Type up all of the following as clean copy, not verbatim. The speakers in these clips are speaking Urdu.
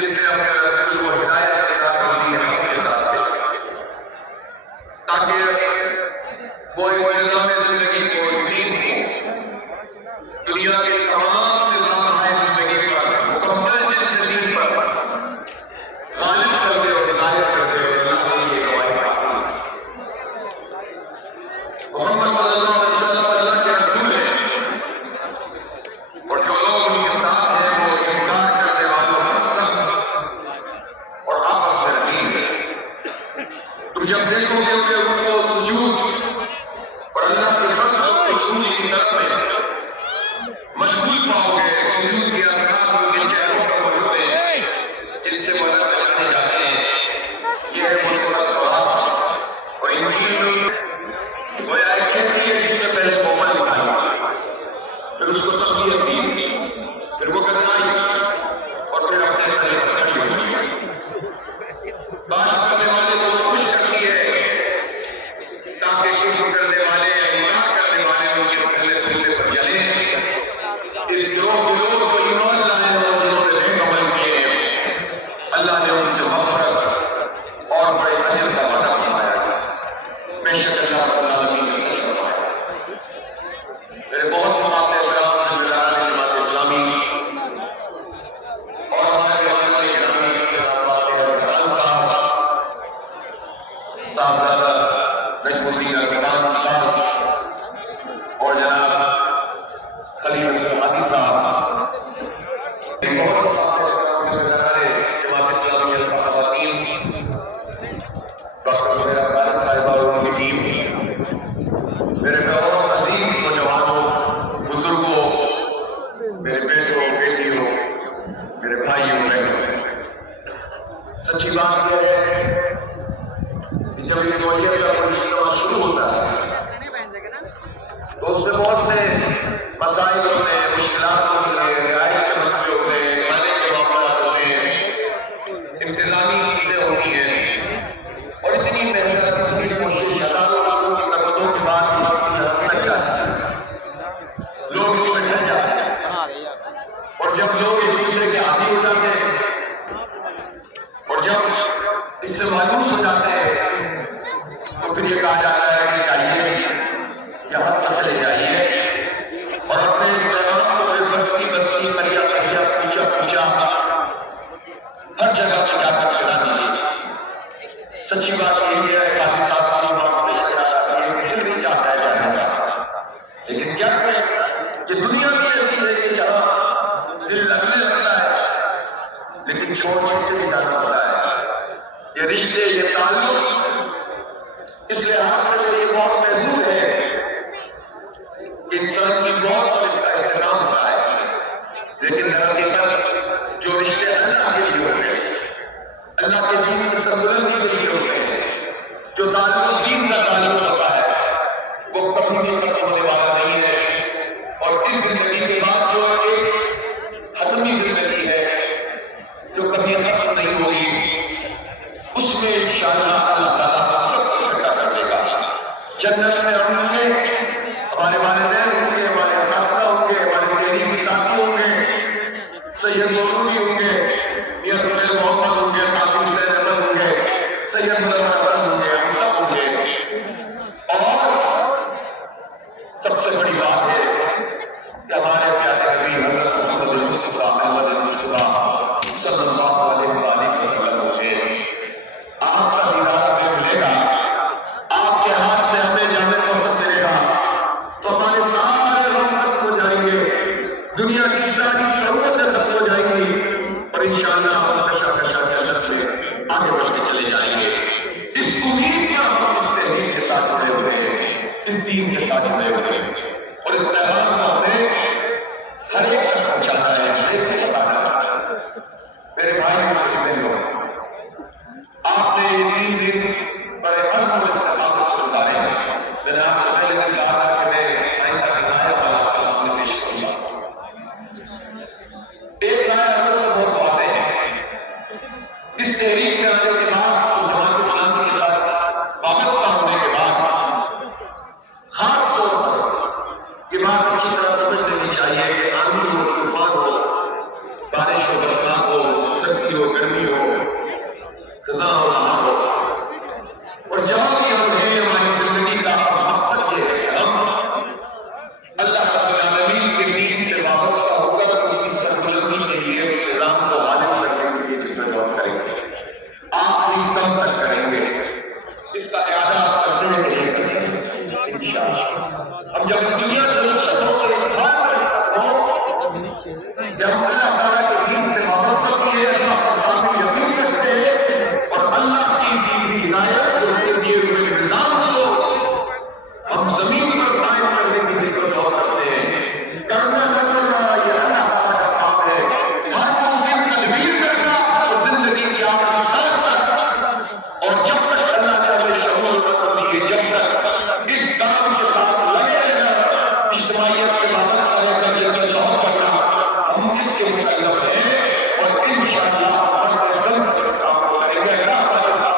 جس نے اپنے رسول کو ہدایت کے ساتھ اور دین حق کے ساتھ بھیجا تاکہ وہ اس نظام زندگی کو دین کو دنیا کے تمام نظام زندگی پر مکمل دین پر غالب کر دے اور ہدایت کر دے اور اللہ کے لیے گواہی حاصل محمد صلی اللہ علیہ وسلم اللہ کے رسول ہیں اور جو لوگ ان کے ساتھ ہیں وہ انکار کرنے والوں کا سخت اور آپس سے رحیم ہے۔ تم جب دیکھو گے کہ ان کو سجود اور اللہ کے فضل اور رسول کی طرف میں مشغول پاؤ گے، سجود کے اثرات ان کے چہروں پر موجود ہیں جن سے مدد کرتے جاتے ہیں۔ یہ ہے منصورت اور انجیل گویا ایک کھیتی ہے جس سے پہلے مومن نکالی، پھر اس کو تقویت دی، پھر وہ گدائی اور پھر اپنے تلے پر کھڑی ہوئی۔ باش کرنے والے کو خوش کرتی ہے تاکہ کفر کرنے والے گناہ کرنے والے ان کے پہلے پہلے پر جلیں۔ اس گروہ کے لوگ جو ایمان لائے اور جنہوں نے نیک عمل کیے اللہ نے ان سے مغفرت اور بڑے اجر کا وعدہ فرمایا۔ بے شک اللہ رب العالمین نے سچ فرمایا۔ میرے بہت مقابلے احترام سے ملانے جماعت اسلامی اور ہمارے جماعت کے گرامی صاحبزادہ نجم الدین اکرمان صاحب اور جناب خلیفۃ الہادی صاحب، بہت مقابلے احترام سے ملانے جماعت اسلامی کے خواتین، ڈاکٹر زبیر اقبال صاحبہ اور ان کی ٹیم، میرے بہت عزیز نوجوانوں، بزرگوں، میرے بیٹوں بیٹیوں، میرے بھائیوں بہنوں، سچی بات یہ ہے کہ جب اس وجہ کا کوئی اجتماع شروع ہوتا ہے تو اس میں بہت سے مسائل ہوتے ہیں، مشکلات ہوتی ہیں، رہائش کے مسئلے ہوتے ہیں، کھانے کے معاملات ہوتے ہیں، انتظامی چیزیں ہوتی ہیں اور اتنی محنت اتنی کوشش ہزاروں لوگوں کی قدموں کے بعد بھی نہیں جاتی ہے، لوگ اس میں ڈر جاتے ہیں اور جب لوگ ایک دوسرے کے عادی ہو جاتے ہیں اور جب اس سے مایوس ہو جاتے ہیں تو پھر یہ کہا جاتا ہے کہ جائیے یہاں سے چلے جائیے اور اپنے اس پیغام کو پھر بستی بستی کریا کریا پوچھا پوچھا ہر جگہ پر جا کر چلا دیجیے۔ سچی بات یہ ہے کافی صاحب کی بات پیش کرنا چاہتی ہے کہ دل نہیں چاہتا ہے جانے کا، لیکن کیا کریں کہ دنیا کی ایسی ہے کہ جہاں دل لگنے لگتا ہے لیکن چھوڑ چھوڑ کے بھی جانا پڑتا ہے۔ یہ رشتے یہ تعلق اس لحاظ سے یہ بہت محدود ہے کہ انسان کی موت اور اس کا احترام ہوتا ہے، لیکن در حقیقت جو رشتے اللہ کے لیے ہوتے ہیں، اللہ کے دین کے سبزن کے لیے ہوتے ہیں، جو تعلق دین کا تعلق ہوتا ہے وہ کبھی بھی ختم ہونے والا نہیں ہے اور اس زندگی کے بعد جو ایک حتمی زندگی ہے جو کبھی ختم نہیں ہوگی اس میں انشاءاللہ اللہ تعالیٰ سب کو اکٹھا کر دے گا۔ جنت میں ہم ہوں گے، ہمارے والدین ہوں گے، ہمارے اساتذہ ہوں گے، ہمارے تعلیمی ساتھی ہوں گے، سید مولوی ہوں گے، میاں سید محمد ہوں گے، قاسم حسین احمد ہوں گے، سید مدن حسن ہوں گے، ہم سب ہوں گے۔ اور سب سے بڑی بات ہے کہ ہمارے پیارے نبی حضرت محمد المصطفیٰ احمد المصطفیٰ صلی اللہ علیہ وآلہ وسلم ہوں گے۔ آپ کا دیدار ہمیں ملے گا، آپ کے ہاتھ سے ہمیں جانے کو وقت ملے گا تو ہمارے سارے غم ختم ہو جائیں گے، دنیا کی ساری شہوتیں ختم ہو جائیں گی اور انشاءاللہ ہم کشا کشا سے جنت میں آگے بڑھ کے چلے جائیں گے۔ اس امید کا ہم اس تحریک کے ساتھ جڑے ہوئے ہیں، اس دین کے ساتھ جڑے ہوئے ہیں اور اس پیغام کو ہمیں ہر ایک تک پہنچانا ہے، ہر ایک کو بتانا ہے۔ میرے بھائی میری بہنوں، آپ نے یہ 3 دن بڑے عزم و استقامت سے گزارے ہیں۔ میں نے آپ سے پہلے دن کہا تھا کہ میں آئندہ کی رائے والا آپ کے سامنے پیش کروں گا۔ ایک رائے حضرت بہت واضح ہے، اس تحریک میں آنے کے بعد جماعت اسلامی کے ساتھ وابستہ ہونے کے بعد خاص طور پر یہ بات اچھی طرح سمجھ لینی چاہیے کہ آندھی ہو، طوفان ہو، بارش ہو، برسات ہو، سردی ہو، جزاک اللہ خیر۔ اور جہاں بھی ہم ہیں ہماری زندگی کا مقصد یہ ہے ہم اللہ رب العالمین کے دین سے وابستہ ہو کر اس کی سربلندی کے لیے اس نظام کو غالب کرنے کے لیے جدوجہد کریں گے، آخری دم تک کریں گے، اس کا اعادہ کرنے کے لیے کریں گے انشاءاللہ۔ ہم جب دنیا سے شروں کے اظہار ہوں، جب اللہ تعالیٰ کے دین سے وابستہ کیے اللہ تعالیٰ میں یقین رکھتے ہیں اور اللہ کی دی ہوئی ہدایت کو اس کے دیے ہوئے نظام کو ہم زمین پر قائم کرنے کی جدوجہد کرتے ہیں، کرنا یہ اللہ تعالیٰ کا کام ہے۔ ہر ممکن تدبیر کرنا اور زندگی کی آخری سانس تک، اور جب تک اللہ تعالیٰ شعور رکھتے ہیں، جب تک اس کام کے ساتھ لگے رہنا، اجتماعیت کے بابت کرنے کا جدوجہد کرنا، ہم اس کے مکلف ہیں اور انشاءاللہ ہم اپنے دم تک کام کریں گے۔ اللہ تعالیٰ کا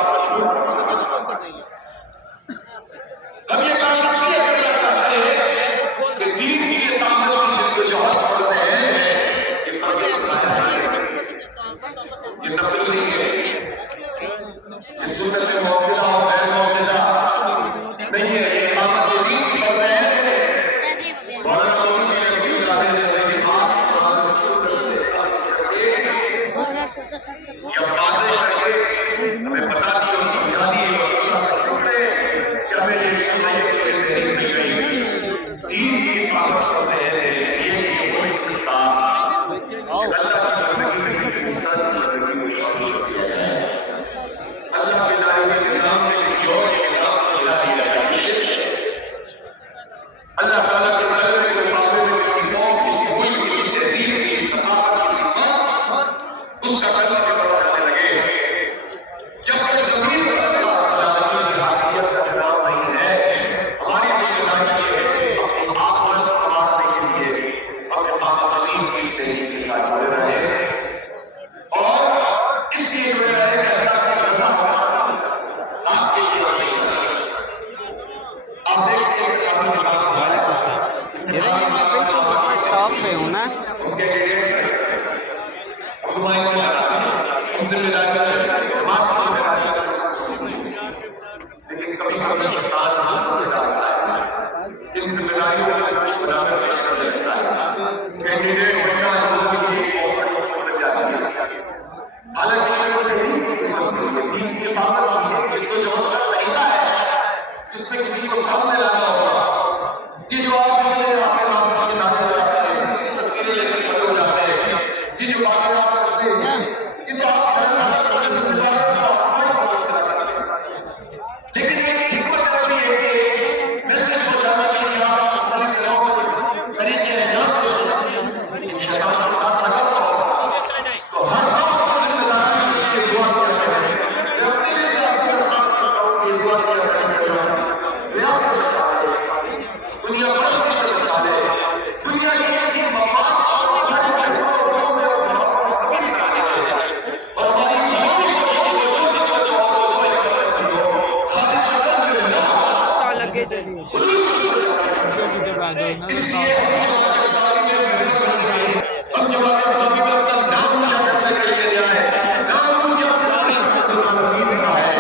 ہم یہ کام اس لیے کرنا چاہتے ہیں کہ دین کی یہ تعمیروں کی جدوجہد کرتے ہیں، یہ فرض یہ نفل نہیں ہے، یہ سنت موقعہ ہو غیر موقعہ نہیں ہے، یہ اقامت دین کی فرض ہے۔ مولانا مودی نے اپنی ارادے سے میری بات قرآن مجید سے یہ باتیں کر کے ہمیں بتا دی اور سمجھا دی اور اللہ کا شکر ہے کہ ہمیں یہ سمجھائے کہ تحریر مل گئی۔ دین کی اقامت کرتے ہیں اس لیے کہ وہ ایک انسان اللہ کی زندگی میں کسی انسان کی زندگی میں شامل ہو گیا ہے۔ اللہ کے الہی کے نظام سے کسی اور کے نظام کو الہی لگا شرک ہے۔ اللہ تعالیٰ کے غلبے کے مقابلے میں کسی قوم، کسی ملک، کسی تہذیب، کسی ثقافت، کسی قوم اس کا قدر کے بڑا کرنے لگے۔ جب تک زمین پر اللہ تعالیٰ کی حاکمیت کا نظام نہیں ہے، ہماری ذمہ داری یہ ہے اپنی آخرت سنوارنے کے لیے اپنے آقا کریم کی زندگی کے ساتھ جڑے رہیں، اور اس لیے جڑے رہیں کہ اللہ کی رضا آپ کے لیے نہیں ہے۔ آپ دیکھتے ہیں کہ ابھی یہ میں بالکل ٹاپ پہ ہوں نا۔ لیکن کبھی کبھی شیطان نہیں سمجھتا ہے، ان ذمہ داریوں کو کچھ بنا کر پیش کر سکتا ہے، کہیں گے بڑا زندگی کی بہت بڑی سمجھ جاتی ہے۔ حالانکہ یہ وہ نہیں دین کی طاقت ہے جس کو جو رہتا ہے، جس میں کسی کو سامنے لانا ہوگا۔ یہ جو آپ کے لیے آپ کے نام کے نام جاتے ہیں، تصویریں لے کے کھڑے ہو جاتے ہیں، یہ جو باتیں آپ کرتے ہیں، یہ تو آپ ہر طرح کے ذمہ دار کو ہماری سمجھ سے کرتے ہیں۔ لیکن یہ حکمت کبھی ہے کہ بزنس کو جانے کے لیے آپ اپنی جگہوں پر طریقے جانتے ہیں، شیطان کے ساتھ لگا ہوا ہوگا، تو ہر کام کو ذمہ داری کے لیے دعا کیا کریں، اپنی ذمہ داری کے ساتھ دعا کیا کریں، ریاست سے بچا لے، دنیا پرستی سے بچا لے، دنیا کی ایسی مفاد ہمارے بھائیوں اور بہنوں میں اور بڑھاپوں کو کبھی نکالے گئے، اور ہماری چھوٹی چھوٹی لگے چلیے ہم جو باتیں کبھی کا نام اونچا کرنے کے لیے جائیں، نام اونچا کرنے ہے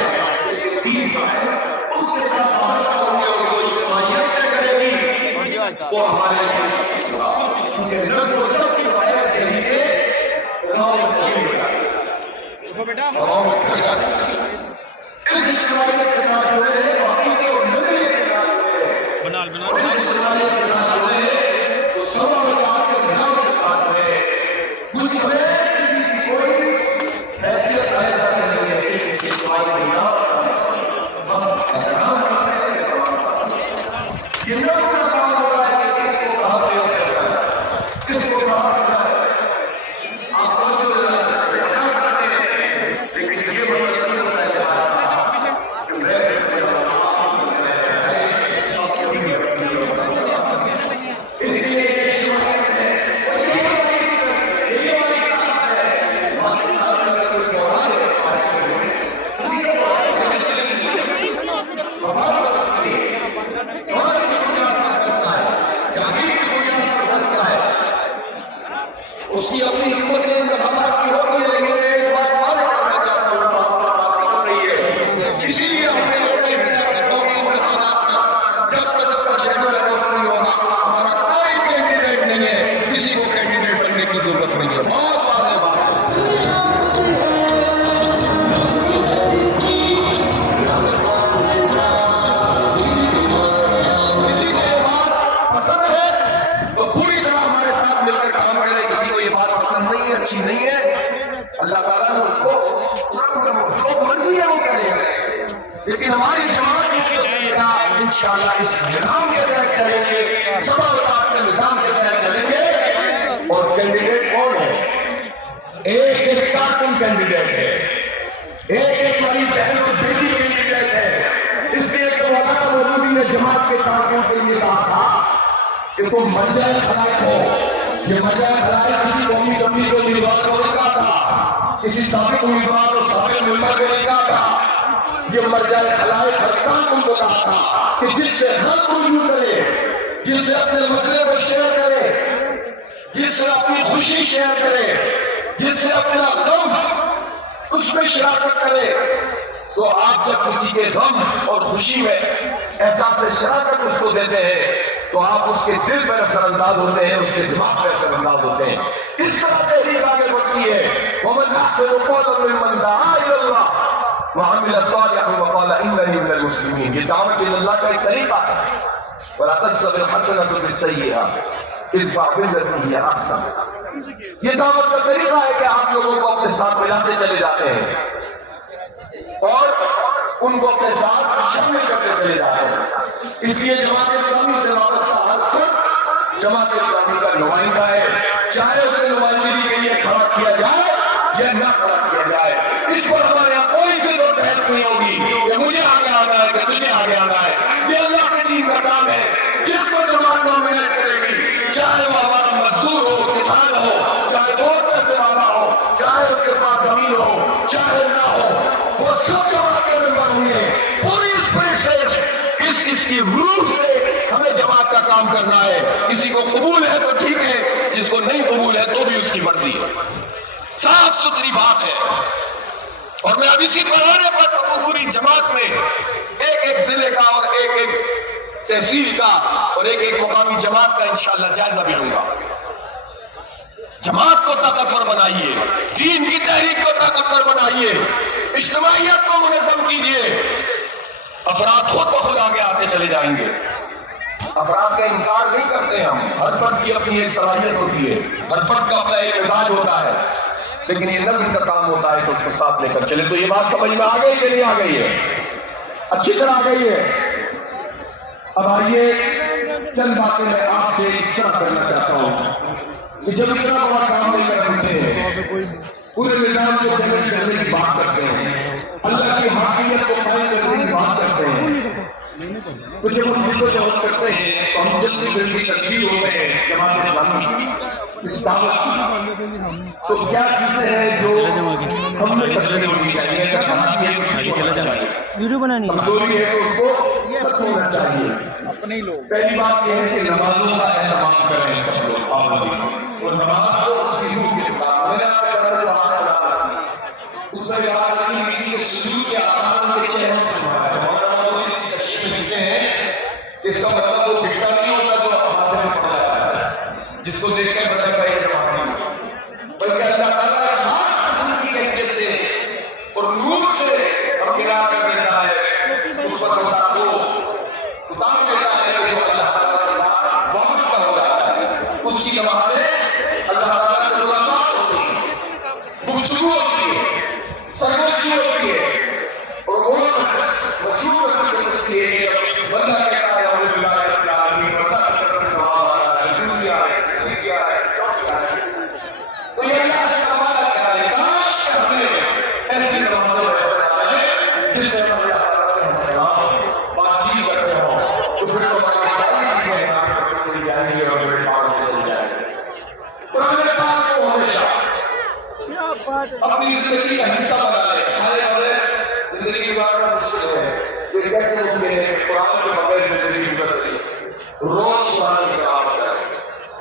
دین کا ہے، اس سے ساتھ ہمارا ہوگی اور جو اجتماعیت طے کرے گی وہ ہمارے لیے کیونکہ نظر و نظر کی روایت کے لیے نام مقیم ہو جائے اور ہم اکھڑا جائے۔ اس اجتماعیت کے ساتھ جڑے ہیں، عقیدے اور نظریے کے ساتھ جڑے ہیں، اور اس اجتماعیت کے ساتھ جڑے ہیں تو سب اللہ کے نام کے ساتھ جڑے ہیں۔ مجھ سے کسی کی کوئی حیثیت علیحدہ سے نہیں ہے، اس اجتماعیت کے نام کا ہم احترام کرتے ہیں، احترام کرتے ہیں۔ یہ نہ پورا کام ہو رہا ہے کہ کس کو کہاں پہ کرنا ہے، کس کو کہاں کرنا ہے، آپ کو جو کرتے ہیں، لیکن یہ مطلب نہیں ہوتا ہے کہ میں جو مرضی ہے وہ کرے، لیکن ہماری جماعت میں جو چلے گا انشاءاللہ اس نظام کے تحت چلیں گے، سبا وطاعت کے نظام کے تحت چلیں گے۔ اور کینڈیڈیٹ کون ہے؟ ایک کارکن کینڈیڈیٹ ہے، ایک ہماری بہن اور بیٹی کینڈیڈیٹ ہے۔ اس لیے تو مولانا مودودی نے جماعت کے کارکنوں کے لیے کہا تھا کہ تم مرجع خلائق ہو۔ یہ مرجع خلائق کسی قومی اسمبلی کو امیدوار کو نہیں کہا تھا، کسی سابق امیدوار اور سابق ممبر کو نہیں کہا تھا، یہ مرجع خلائق ہر کارکن کو کہا تھا کہ جس سے حق رجوع کرے، جس سے اپنے مسئلے کو شیئر کرے، جس سے اپنی خوشی شیئر کرے، جس سے اپنا غم اس میں شراکت کرے، تو آپ جب کسی کے غم اور خوشی میں احساس شراکت اس کو دیتے ہیں تو آپ اس کے دل پر اثر انداز ہوتے ہیں، اس کے دماغ پر اثر انداز ہوتے ہیں۔ اس طرح تحریک آگے بڑھتی ہے۔ وَمَنْ أَحْسَنُ قَوْلًا مِّمَّنْ دَعَا إِلَى اللَّهِ وَعَمِلَ صَالِحًا وَقَالَ إِنَّنِي مِنَ الْمُسْلِمِينَ۔ یہ دعوت اللہ کا ایک طریقہ ہے۔ وَلَا تَسْتَوِي الْحَسَنَةُ بِالسَّيِّئَةِ ادْفَعْ بِالَّتِي هِيَ أَحْسَنُ۔ یہ دعوت کا طریقہ ہے کہ آپ لوگوں کو اپنے ساتھ ملاتے چلے جاتے ہیں اور ان کو اپنے ساتھ شامل کرتے چلے جاتے ہیں۔ اس لیے جماعت اسلامی سے وابستہ ہر فرد جماعت اسلامی کا نمائندہ ہے، چاہے اسے نمائندگی کے لیے کھڑا کیا جائے یا نہ کھڑا کیا جائے۔ اس پر ہمارے یہاں کوئی سے دو بحث نہیں ہوگی کہ مجھے آگے آنا ہے کہ تجھے آگے آنا ہے۔ یہ اللہ کے دین کا کام ہے۔ جس کو جماعت نامنیٹ کرے گی، چاہے وہ ہمارا مزدور ہو، کسان ہو، چاہے بہت پیسے والا ہو، چاہے اس کے پاس زمین ہو، چاہے نہ ہو، وہ سب جماعت کے ممبر ہوں گے۔ پوری اسپرٹ سے اس کی روح سے ہمیں جماعت کا کام کرنا ہے۔ کسی کو قبول ہے تو ٹھیک ہے، جس کو نہیں قبول ہے تو بھی اس کی مرضی ہے۔ صاف ستھری بات ہے۔ اور میں اب اسی پیمانے پر پوری جماعت میں ایک ضلع کا اور ایک تحصیل کا اور ایک مقامی جماعت کا انشاءاللہ جائزہ بھی لوں گا۔ جماعت کو طاقتور بنائیے، دین کی تحریک کو طاقتور بنائیے، اجتماعیت کو منظم کیجیے، افراد خود بخود آگے آتے چلے جائیں گے۔ افراد کا انکار نہیں کرتے ہم، ہر فرد کی اپنی ایک صلاحیت ہوتی ہے، ہر فرد کا اپنا ایک مزاج ہوتا ہے، لیکن یہ نظم کا کام ہوتا ہے کہ اس کو ساتھ لے کر چلے۔ تو یہ بات سمجھ میں آ گئی کہ نہیں آ گئی ہے؟ اچھی طرح آ گئی ہے۔ اب آئیے چند باتیں میں آپ سے اس طرح کرنا چاہتا ہوں کہ جب اتنا بڑا کام لے کر اٹھتے ہیں، پورے نظام کو چیلنج کرنے کی بات کرتے ہیں، اللہ کی حاکمیت کو قائم کرنے کی بات کرتے ہیں، تو جب ہم اس کو جواب کرتے ہیں تو ہم جلدی جلدی تقسیم ہو گئے ہیں جماعت اسلامی اس دعوت کی۔ تو کیا چیزیں ہیں جو ہم نے تقسیم ہونی چاہیے؟ ویڈیو بنانی کمزوری ہے تو اس کو ختم ہونا چاہیے۔ اپنے ہی لوگ پہلی بات یہ ہے کہ نمازوں کا اہتمام کریں سب لوگ پابندی سے، اور نماز کو اسی روح کے بعد میرا جو ہاتھ لگا اس میں یاد رکھیں کہ سجود کے آسان کے چہروں سے ہمارا مولانا مودودی اس کی تشریح میں لکھتے ہیں کہ اس کا مطلب وہ بھٹکا نہیں ہوتا جو ہاتھ میں پڑ جاتا ہے، جس کو دیکھ کر بڑا کا یہ نمازی، بلکہ اللہ تعالیٰ نے خاص قسم کی کیفیت سے اور نور سے ہم گرا کر دیتا ہے، اس پر ہوتا کو اتار دیتا ہے کہ جو اللہ تعالیٰ کے ساتھ وابستہ ہو جاتا ہے۔ اس کی نمازیں اللہ تعالیٰ سے ملاقات ہوتی ہے، گفتگو ہوتی ہے، سرگوشی ہوتی ہے، اور وہ مشہور سے بندہ کہتا ہے اعوذ باللہ رب العالمین، بندہ کی طرف سے دعا آتا ہے، دوسری آیت، تیسری آیت، چوتھی آیت۔ تو یہ اللہ سے کمال کیا ہے، کاش کہ ہم نے ایسی نمازیں ایسے آئے جس میں ہم اللہ تعالیٰ سے ہم بات چیت کرتے ہوں، تو پھر تو ہماری ساری چیزیں یہاں پر چلی جائیں گی اور ہمیں پاک میں چلی جائیں گی۔ قرآن پاک کو ہمیشہ اپنی زندگی کا حصہ بنا لیں۔ ہمارے زندگی گزارنا مشکل ہے، تو کیسے ممکن ہے قرآن کے بغیر زندگی گزر رہی ہے؟ روز قرآن کی تلاوت کریں،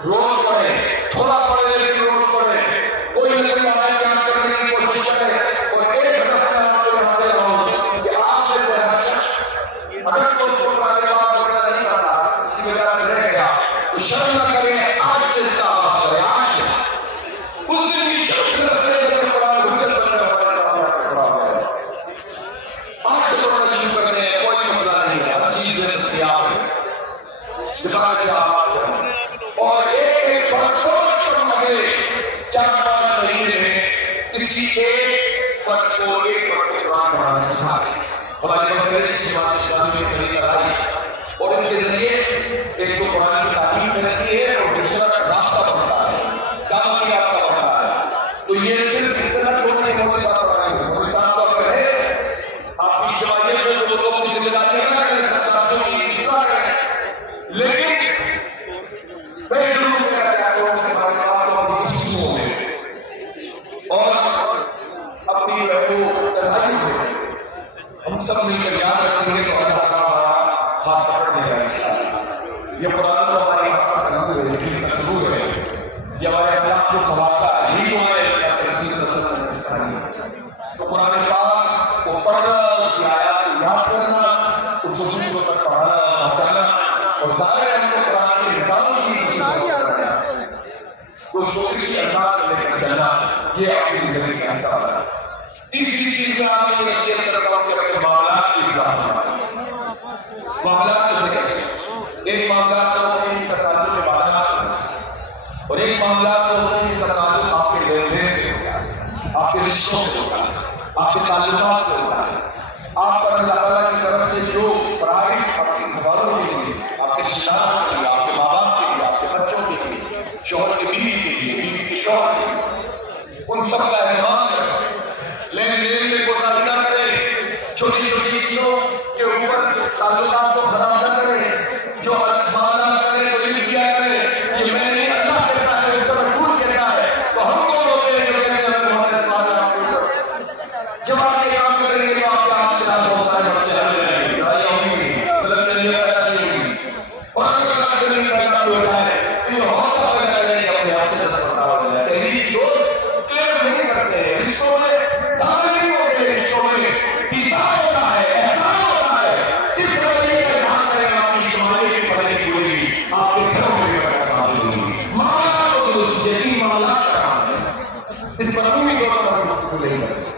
روز پڑھیں، تھوڑا پڑھیں لیکن روز پڑھیں، کوئی نظر آئے یاد کرنے کی کوشش کریں، اور ایک ہدف میں آپ کو یہاں دے رہا ہوں کہ آپ میں سے ہر شخص اگر تو اس کو قرآن پاک پڑھنا نہیں آتا، اسی وجہ سے رہ گیا، تو شرم نہ کریں، آج سے اس کا آغاز کریں، آج سے اس دن کی شرم سے رکھتے ہیں کہ قرآن حجت بن کر ہمارے سامنے کھڑا ہوا ہے۔ آج سے پڑھنا شروع کریں، کوئی مسئلہ نہیں ہے، ہر چیز دستیاب ہے، دفاع کے آواز ہے، اور ایک فرد کو سمجھے 4-5 مہینے میں کسی ایک فرد کو ایک فرد کو قرآن پڑھانا سکھائے. ہمارے مدرسے جماعت اسلامی میں کبھی کرائی اور اس کے ذریعے ایک تو قرآن کی تعلیم ملتی ہے اور دوسرا رابطہ بنتا ہے, دعوت کی رابطہ بنتا ہے. تو یہ صرف اس طرح چھوڑنے کے موقع صاحب پڑھائیں گے. موقع صاحب کو کہے آپ کی اجتماعیت میں تو لوگوں کی ذمہ داری نہ کریں, ساتھیوں کی اصلاح کریں, لیکن میں ضرور کہنا چاہتا ہوں کہ ہمارے آپ کو کسی ہوں گے اور اپنی وہ تنہائی میں ہم سب مل کر یاد رکھیں گے تو اللہ تعالیٰ ہمارا ہاتھ پکڑ دے گا انشاءاللہ. یہ قرآن تو ہماری ہاتھ کا نام ہے, یہ تصور ہے, یہ ہمارے اخلاق کو سنوارتا ہے, یہی ہمارے رسول صلی اللہ علیہ وسلم نے سکھائی ہے. تو قرآن پاک کو پڑھنا, اس کی آیات کو یاد کرنا, اس کو دوسروں تک پڑھانا پہنچانا اور ظاہر ہم کو قرآن کے نظام کی چیزیں کرنا تو اس کو کسی انداز میں لے کر چلنا, یہ اپنی زندگی کا حصہ ہے. تیسری چیز میں آپ کو نصیحت کرتا ہوں کہ اپنے معاملات کی اصلاح کرنا. معاملات کا ذکر ایک معاملات کا ہوتے ہیں کا تعلق عبادات سے اور ایک معاملات کا ہوتے ہیں کا تعلق آپ کے لین دین سے ہوتا ہے, آپ کے رشتوں سے ہوتا ہے, آپ کے تعلقات سے ہوتا ہے. آپ پر اللہ تعالیٰ کی طرف سے جو فرائض آپ کے گھر والوں کے لیے, آپ کے رشتہ داروں کے لیے, آپ کے ماں باپ کے لیے, آپ کے بچوں کے لیے, شوہر کے بیوی کے لیے, بیوی کے شوہر کے لیے, ان سب کا اہتمام کریں. لین دین میں کوتاہی نہ کریں, چھوٹی چھوٹی چیزوں کے اوپر تعلقات کو خراب نہ کریں. جو معاملہ کریں تو یہ کیا کریں کہ میں نے اللہ کہتا ہے, اس کا رسول کہتا ہے, تو ہم کون ہوتے ہیں جو کہتے ہیں ہمارے پاس آپ کو جب آپ یہ کام کریں گے تو آپ کے ہاتھ سے آپ بہت سارے بچے آنے لگیں گے, لڑائیاں ہوں گی, غلط فہمیاں پیدا نہیں ہوں گی, اور اگر اللہ کے دل پیدا ہو جائے تو یہ حوصلہ پیدا کریں کہ اپنے ہاتھ سے دس پڑا ہو جائے. کہیں دوست کلیئر نہیں کرتے ہیں, رشتوں میں دعوے نہیں ہوتے, رشتوں میں حساب ہوتا ہے, احسان ہوتا ہے. اس رویے کا دھیان کریں, آپ کی اجتماعیت کی پڑھائی کی ہوئے گی, آپ کے گھروں میں بھی برکت حاصل ہوگی. معاملات کو درست, یقین معاملات کا کام ہے, اس پر عمومی طور پر ہم گفتگو نہیں کرتے.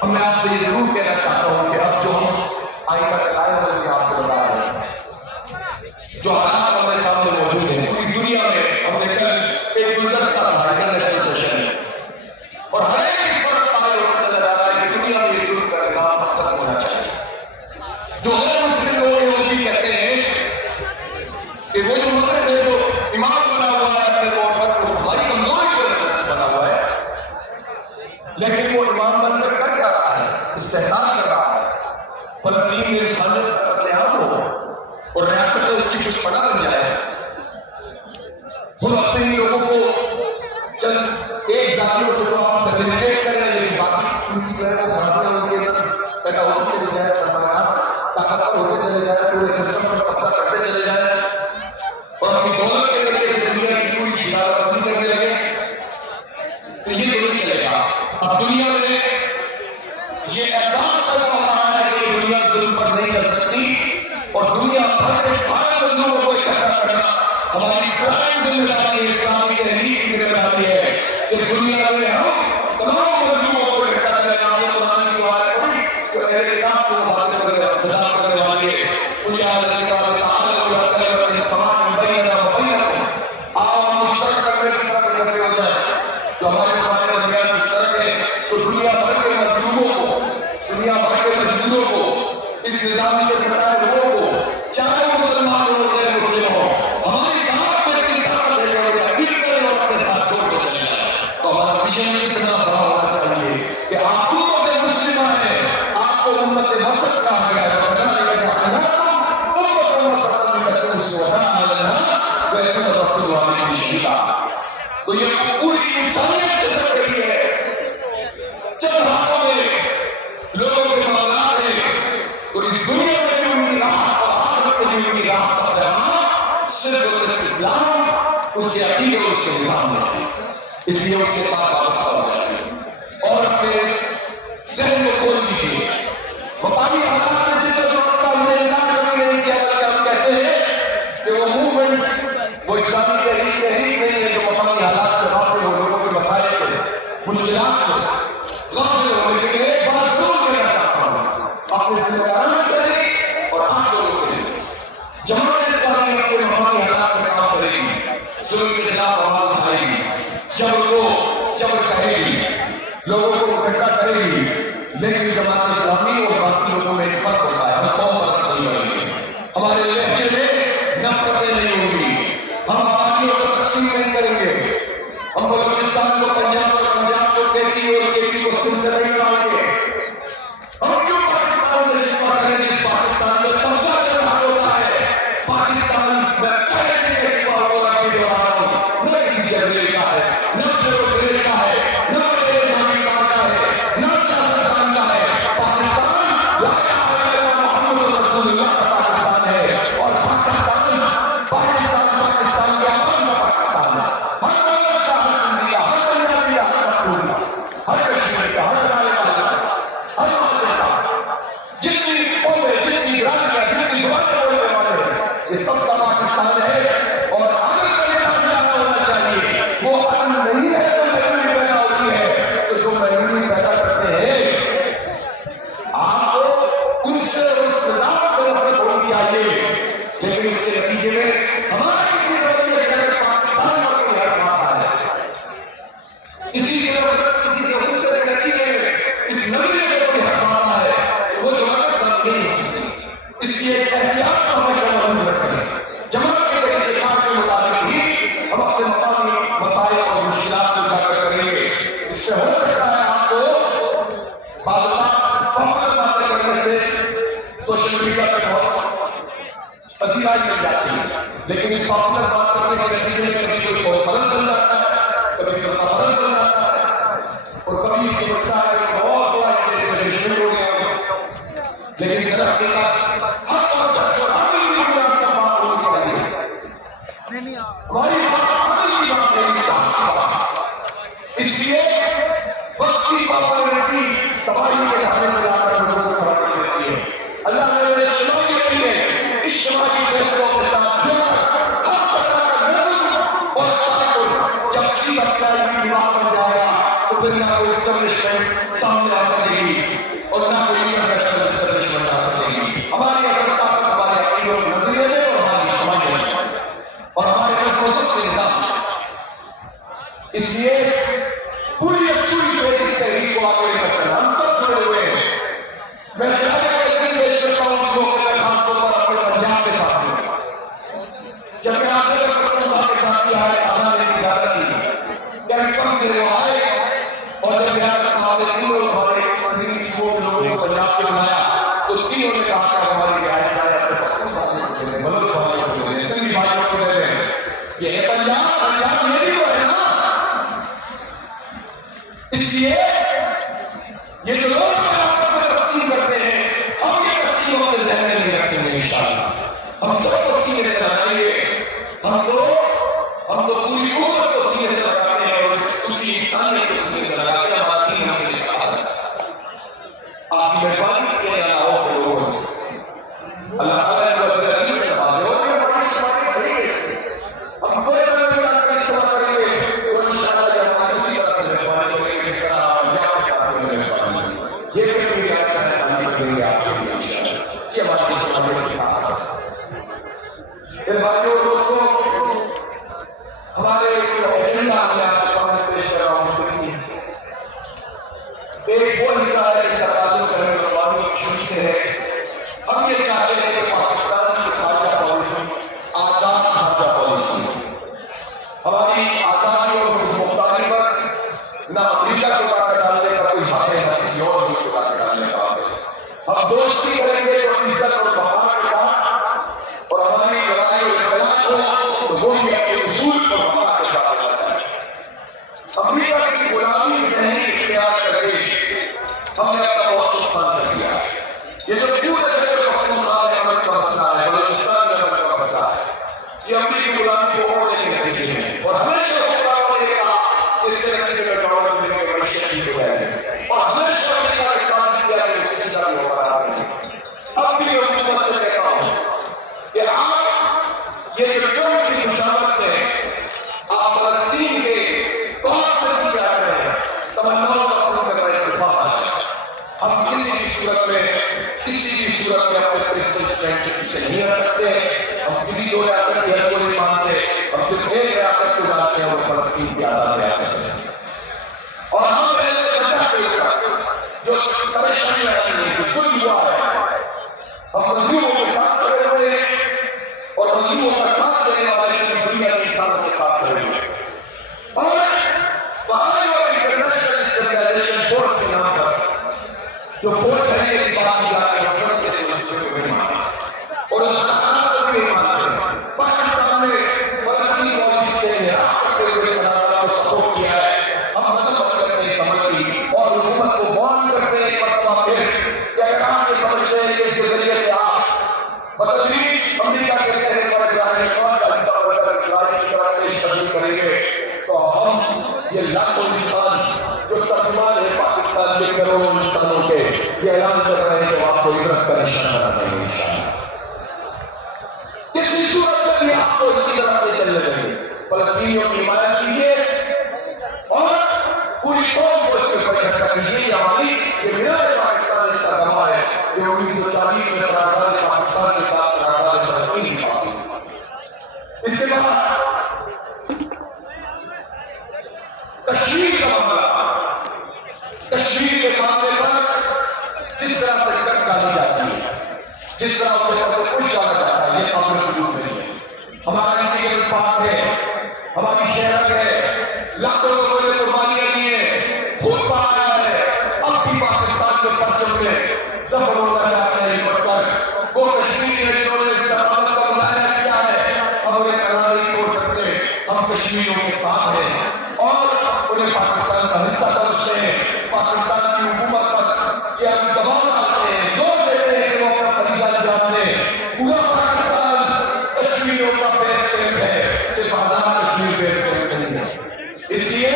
اب میں آپ سے یہ ضرور کہنا چاہتا ہوں کہ اب جو ہم آئندہ قائم کر کے آپ کو بتا رہے ہیں, جو حالات ہمارے سامنے موجود ہیں پوری دنیا میں, ہم نے کل ایک گلدستہ انٹرنیشنل سیشن ہے اور ہر ایک فرق پائے ہوتا چلا جا رہا ہے کہ دنیا میں یہ ظلم کا نظام ختم ہونا چاہیے. جو غیر مسلم لوگ ہیں وہ بھی کہتے ہیں کہ وہ جو مذہب ہے, جو امام بنا ہوا ہے اپنے طور پر, وہ ہماری کمزوری کو بنا ہوا ہے, لیکن وہ امام بن کر کر کیا رہا ہے, استحسان کر رہا ہے. فلسطین میں انسانیت کا قتل عام ہو اور ریاست میں اس کی کچھ پڑا بن جائے, ہم اپنے لوگوں کو چند ایک ذاتیوں سے تو آپ فیسیلیٹیٹ کریں, لیکن باقی ان کی جو ہے وہ بھارتوں ان کے اندر پیدا ہوتے چلے جائے, سرمایات طاقتور ہوتے چلے جائے, پورے سسٹم پر قبضہ کرتے چلے جائے اور اپنی دولت کے ذریعے سے دنیا کی پوری شرارت بندی کرنے لگے, تو یہ تو نہیں چلے گا. اب دنیا میں یہ احساس پیدا ہو رہا ہے کہ دنیا ظلم پر نہیں چل سکتی اور دنیا بھر کے سارے مظلوموں کو اکٹھا کرنا ہماری پرائم ذمہ داری ہے, اسلامی تحریک کی ذمہ داری ہے کہ دنیا میں ہم تمام مظلوموں کو اکٹھا کریں. آپ نے قرآن کی آیت پڑھی جو اہل کتاب سے باتیں کرنے والی ہے, ان یا الکتاب تعالوا الی کلمۃ سواء بیننا وبینکم, آؤ ہم مشترک کرنے کی طرف اکٹھے ہو جائیں. جو ہمارے ہمارے درمیان مشترک ہے تو دنیا بھر کے مظلوموں کو, دنیا بھر کے مجبوروں کو, اس نظام کے ستائے لوگوں کو, چاہے وہ مسلمان ہو چاہے مسلم ہو, ہماری بات میں اتنی طاقت ہے اور اپیل کریں اور اپنے ساتھ چھوڑ کے چلے جائیں. تو ہمارا ویژن اتنا بڑا ہونا چاہیے کہ آپ امت مسلمہ ہیں, آپ کو امت وسط کہا گیا ہے, تو یہ پوری انسانیت سے سب رہی ہے. جب ہاتھوں میں لوگوں کے معاملات ہیں تو اس دنیا میں بھی ان کی راحت اور آخرت میں بھی ان کی راحت کا پیغام صرف اور صرف اسلام, اس کے عقیدے اور اس کے نظام میں ہے. اس لیے اس کے ساتھ وابستہ ہو جائے اور اپنے ذہن کو کھول دیجیے. مقامی حالات میں جس طرح کا ہم نے انداز نہیں کیا, ہم کہتے ہیں کہ وہ موومنٹ, وہ اسلامی تحریک نہیں ہے جو مقامی حالات سے غافل ہو, لوگوں کے مسائل سے, مشکلات سے غافل ہو. لیکن ایک بات ضرور کہنا چاہتا ہوں, اپنے ذمہ داروں سے اور آپ لوگوں سے, جماعت اسلامی اپنے مقامی حالات میں کام کرے گی, ظلم کے خلاف آواز اٹھائے گی, جب وہ جبر کہے گی, لوگوں کو اکٹھا کرے گی، لیکن جماعت اسلامی اور باقی لوگوں میں ایک فرق ہوتا ہے، ہم قوم پرست نہیں بنیں گے، ہمارے لہجے میں نفرتیں نہیں ہوں گی، ہم باقیوں کو تقسیم نہیں کریں گے، ہم بلوچستان کو پنجاب اور پنجاب کو کیپی اور کیپی کو سندھ سے نہیں بنائیں گے، ہم کیوں پاکستان میں شکوا کریں جس پاکستان میں قبضہ چل رہا ہوتا ہے، پاکستان میں پہلے دن کے شکوا ہونا کی دے رہا ہوں، نہ کسی جگلے کا ہے، نہ بیروکریٹ کا ہے، نہ بڑے جامعہ کا ہے، نہ سیاستدان کا ہے، پاکستان لا الہ الا اللہ محمد رسول اللہ کا پاکستان ہے، اور پاکستان پاکستان کے امن میں پاکستان ہے، ہر بندہ چاہے سندھیا، ہر پنجابی، ہر پختون، ہر کشمیری کا، ہر ہزارے کا، ہر مادے کا، جتنی قومیں، جتنی رائجیاں، جتنی زبانیں بولنے والے ہیں، یہ سب کا پاکستان ہے، اور امن کا نظام کیا ہونا چاہیے، وہ امن نہیں ہے تو مجبوری پیدا ہوتی ہے، تو جو مجبوری پیدا کرتے ہیں آپ کو ان سے اور اس نظام سے نفرت ہونی چاہیے، لیکن اس کے نتیجے میں ہمارا کسی رویے سے اگر پاکستان پر کوئی حق آتا ہے، کسی سے نفرت، کسی سے غصے کے نتیجے میں اس نظریے میں کوئی حق آتا ہے، وہ جماعت سمجھ نہیں سکتی، اس لیے اس احتیاط کو ہمیشہ مضبوط رکھیں، جماعت کے اتفاق کے مطابق ہی ہم اپنے مقامی مسائل اور مشکلات کو اجاگر کریں گے، اس سے ہو سکتا ہے آپ کو بعض پاپولر باتیں کرنے سے سوشل میڈیا پہ بہت پذیرائی مل جاتی ہے، لیکن اس پاپولر بات کرنے کے نتیجے میں کبھی کوئی قوم پرست بن جاتا ہے، کبھی فرقہ پرست بن جاتا ہے، اور کبھی یہ مسئلہ ہے کہ بہت بڑا انٹرنیشنل ہو گیا ہو، لیکن در حقیقت حق اور سچ اور عدل کی بنیاد پر بات ہونی چاہیے، ہماری بات عدل کی بات ہے، انصاف کی بات، اس لیے وقت کی پاپولرٹی تباہی کے دھانے میں لا کر لوگوں کو کھڑا کر دیتی ہے، اللہ نے اجتماعی کے لیے اجتماعی فیصلوں کے ساتھ جڑ کر ہر طرح کا نظم اور تعاون جب سیدھ اپلائی کی دماغ بن جائے گا تو پھر نہ کوئی اسٹیبلشمنٹ سامنے آ سکے گی اور نہ کوئی انٹرنیشنل اسٹیبلشمنٹ آ سکے گی، ہماری اصل طاقت ہمارے عقیدے اور نظریے میں اور ہماری اجتماعی میں اور ہمارے ریسورسز کے نظام، اس لیے پوری بیسک تحریک کو آگے لے کر چلنا، ہم سب جڑے ہوئے ہیں، میں پیش کرتا ہوں اس موقع پر خاص طور پر اپنے پنجاب کے ساتھ میں، جب میں آگے تک پختونخوا کے ساتھ آئے آنا نے کی زیادہ کی کہ کم دیر وہ آئے اور جب بہار کا صاحب تین اور ہمارے تین سو لوگوں کو پنجاب کے بنایا تو تینوں نے کہا کہ ہماری رہائش آئے اپنے پختونخوا کو دے دیں، بلوچ بھائیوں کو دے دیں، سندھی بھائیوں کو دے دیں، یہ پنجاب میری وہ ہے نا، اس لیے یہ جو لوگ آپس میں تقسیم کرتے ہیں ہم یہ تقسیم اپنے ذہن میں نہیں رکھیں گے انشاءاللہ، ہم سب کو سینے سے لگائیں گے، ہم تو پوری امت کو سینے سے لگاتے ہیں اور ان کی انسانیت کو سینے سے لگاتے ہیں، ہمارا دین ہم سے کہا ہے، آپ کی مہربانی کے لیے نہ ہو کہ لوگوں اللہ تعالیٰ نے بہت عظیم ہے بات ہے اور یہ ہماری سماعی بڑی ہے اس سے ہم کوئی بڑے بڑا کر سماع کریں گے اور انشاءاللہ جب ہماری اسی طرح سے مہربانی ہوگی کہ اس طرح پنجاب کے ساتھ میں مہربانی ہوگی، یہ پھر میری آج ہے تعلیم کریں گے آپ کے لیے انشاءاللہ، یہ ہماری سماعی کی بات ہے۔ پھر بھائیوں اور دوستوں، ہمارے جو ایجنڈا میں آپ کے سامنے پیش کر رہا ہوں اس کی ایک وہ حصہ ہے جس کا تعلق کرنے قومی ایشو سے ہے، ہم یہ چاہتے ہیں کہ پاکستان کی خارجہ پالیسی آزاد خارجہ پالیسی، ہماری آزادی اور مختاری پر نہ امریکہ کو ڈاکہ ڈالنے کا کوئی حق ہے نہ کسی اور ملک کو ڈاکہ ڈالنے کا حق ہے، ہم دوستی کریں گے اور عزت اور بہار کے ساتھ اور ہماری لڑائی اور اختلاف کو وہ بھی اپنے اصول اور بہار کے ساتھ کرنا چاہیے، امریکہ کی غلامی ذہنی اختیار کر کے ہم نے اپنا بہت نقصان کر دیا ہے، یہ جو پورے جگہ پختونخوا میں امن کا مسئلہ ہے، بلوچستان میں امن کا مسئلہ ہے، یہ امریکی غلامی کو اوڑھنے کے نتیجے میں اور ہمیشہ حکمرانوں نے کہا اس کے نتیجے میں ڈالر ملنے کے بڑی شدید ہو جائے اور ہمیشہ امریکہ کے ساتھ کیا کہ کسی کا بھی وفادار نہیں، اب بھی حکومت سے کہتا ہوں کہ آپ یہ جو ٹرمپ کی خوشامد ہے آپ فلسطین کے کون سے پیچھے آ رہے ہیں، تمناؤں کا خون میں بڑے سے باہر ہم کسی بھی صورت میں اپنے پرنسپل اسٹینڈ سے پیچھے نہیں رہ سکتے، ہم کسی دو ریاست کی حد کو نہیں مانتے، ہم صرف ایک ریاست کو جانتے ہیں اور فلسطین کی آزاد ریاست ہے، اور ہم پہلے بچہ پیش کر ہم مظلوموں کے ساتھ کھڑے ہوئے ہیں اور مظلوموں کا ساتھ دینے والے کی دنیا کے انسانوں کے ساتھ کھڑے ہوئے ہیں. اور وہاں جو انٹرنیشنل اسٹیبلائزیشن فورس کے نام پر جو فورس ہے یہ بات کی جاتی ہے فرق کے سلسلے کو نہیں مانا اور اس کا خلاف بھی نہیں مانتے. پاکستان میں فلسطینی پالیسی کے لحاظ کرتے ہوئے قرارداد کو سپورٹ کیا ہے. ہم مذہب کرتے ہیں سمجھ کی اور حکومت کو وارن کرتے ہیں مرتبہ پھر کہ اگر آپ یہ سمجھتے ہیں کہ اس کے ذریعے سے آپ بتدریج امریکہ کے کہنے پر ابراہیم خان کا حصہ بن کر اسرائیل کی طرف پیش قدمی کریں گے تو ہم یہ لاکھوں انسان جو ترجمان ہے پاکستان کے کروڑوں انسانوں کے یہ اعلان کر رہے ہیں کہ آپ کو عبرت کا نشانہ بنا دیں گے انشاءاللہ. کسی صورت میں بھی آپ کو اس کی طرف نہیں چلنے دیں گے. فلسطینیوں کی حمایت کیجیے اور پوری قوم کو اس کے اوپر اکٹھا کیجیے. یہ ہماری یہ بنیاد پاکستان اس کا گواہ ہے کہ 1940 میں قرارداد پاکستان کے ساتھ قرارداد فلسطین کی پاس ہوئی. اس کے بعد کشمیر کا معاملہ، کشمیر کے معاملے پر جس طرح سے کٹ ڈالی جاتی ہے، جس طرح سے خوش ڈالا جاتا ہے، یہ قابل قبول نہیں ہے. ہمارا انڈین پاک ہے، ہماری شہرت ہے، لاکھوں لوگوں نے قربانیاں دی ہیں، خون بہایا ہے. اب بھی پاکستان کے پرچم میں دفن ہونا چاہتے ہیں پڑھ کر وہ کشمیری ہے جنہوں نے استقامت کا مظاہرہ کیا ہے. ہم انہیں قرار نہیں چھوڑ سکتے. ہم کشمیریوں کے ساتھ ہیں اور انہیں پاکستان کا حصہ سمجھتے ہیں. پاکستان کی حکومت پر یہ ہم دباؤ ڈالتے ہیں، زور دیتے ہیں کہ وہ اپنا فریضہ انجام دیں. پورا پاکستان کشمیریوں کا بیس کیمپ ہے، صرف آزاد کشمیر بیس کیمپ نہیں ہے. اس لیے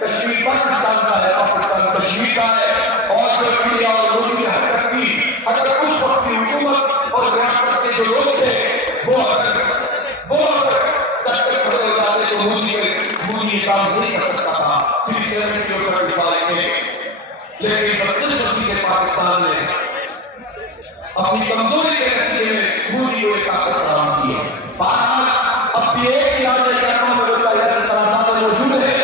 کشمیر پاکستان کا ہے، پاکستان کشمیر کا ہے. اور جو انڈیا اور مودی حرکت کی، اگر اس وقت کی حکومت اور ریاست کے جو لوگ تھے وہ اگر کھڑے ہو جاتے تو مودی کام نہیں کر سکتا تھا 370 میں. لیکن 32 سے پاکستان نے اپنی کمزوری کے نتیجے میں مودی کو ایک طاقت فراہم کی ہے. بہرحال اب بھی ایک ہی آج قرارداد موجود ہے.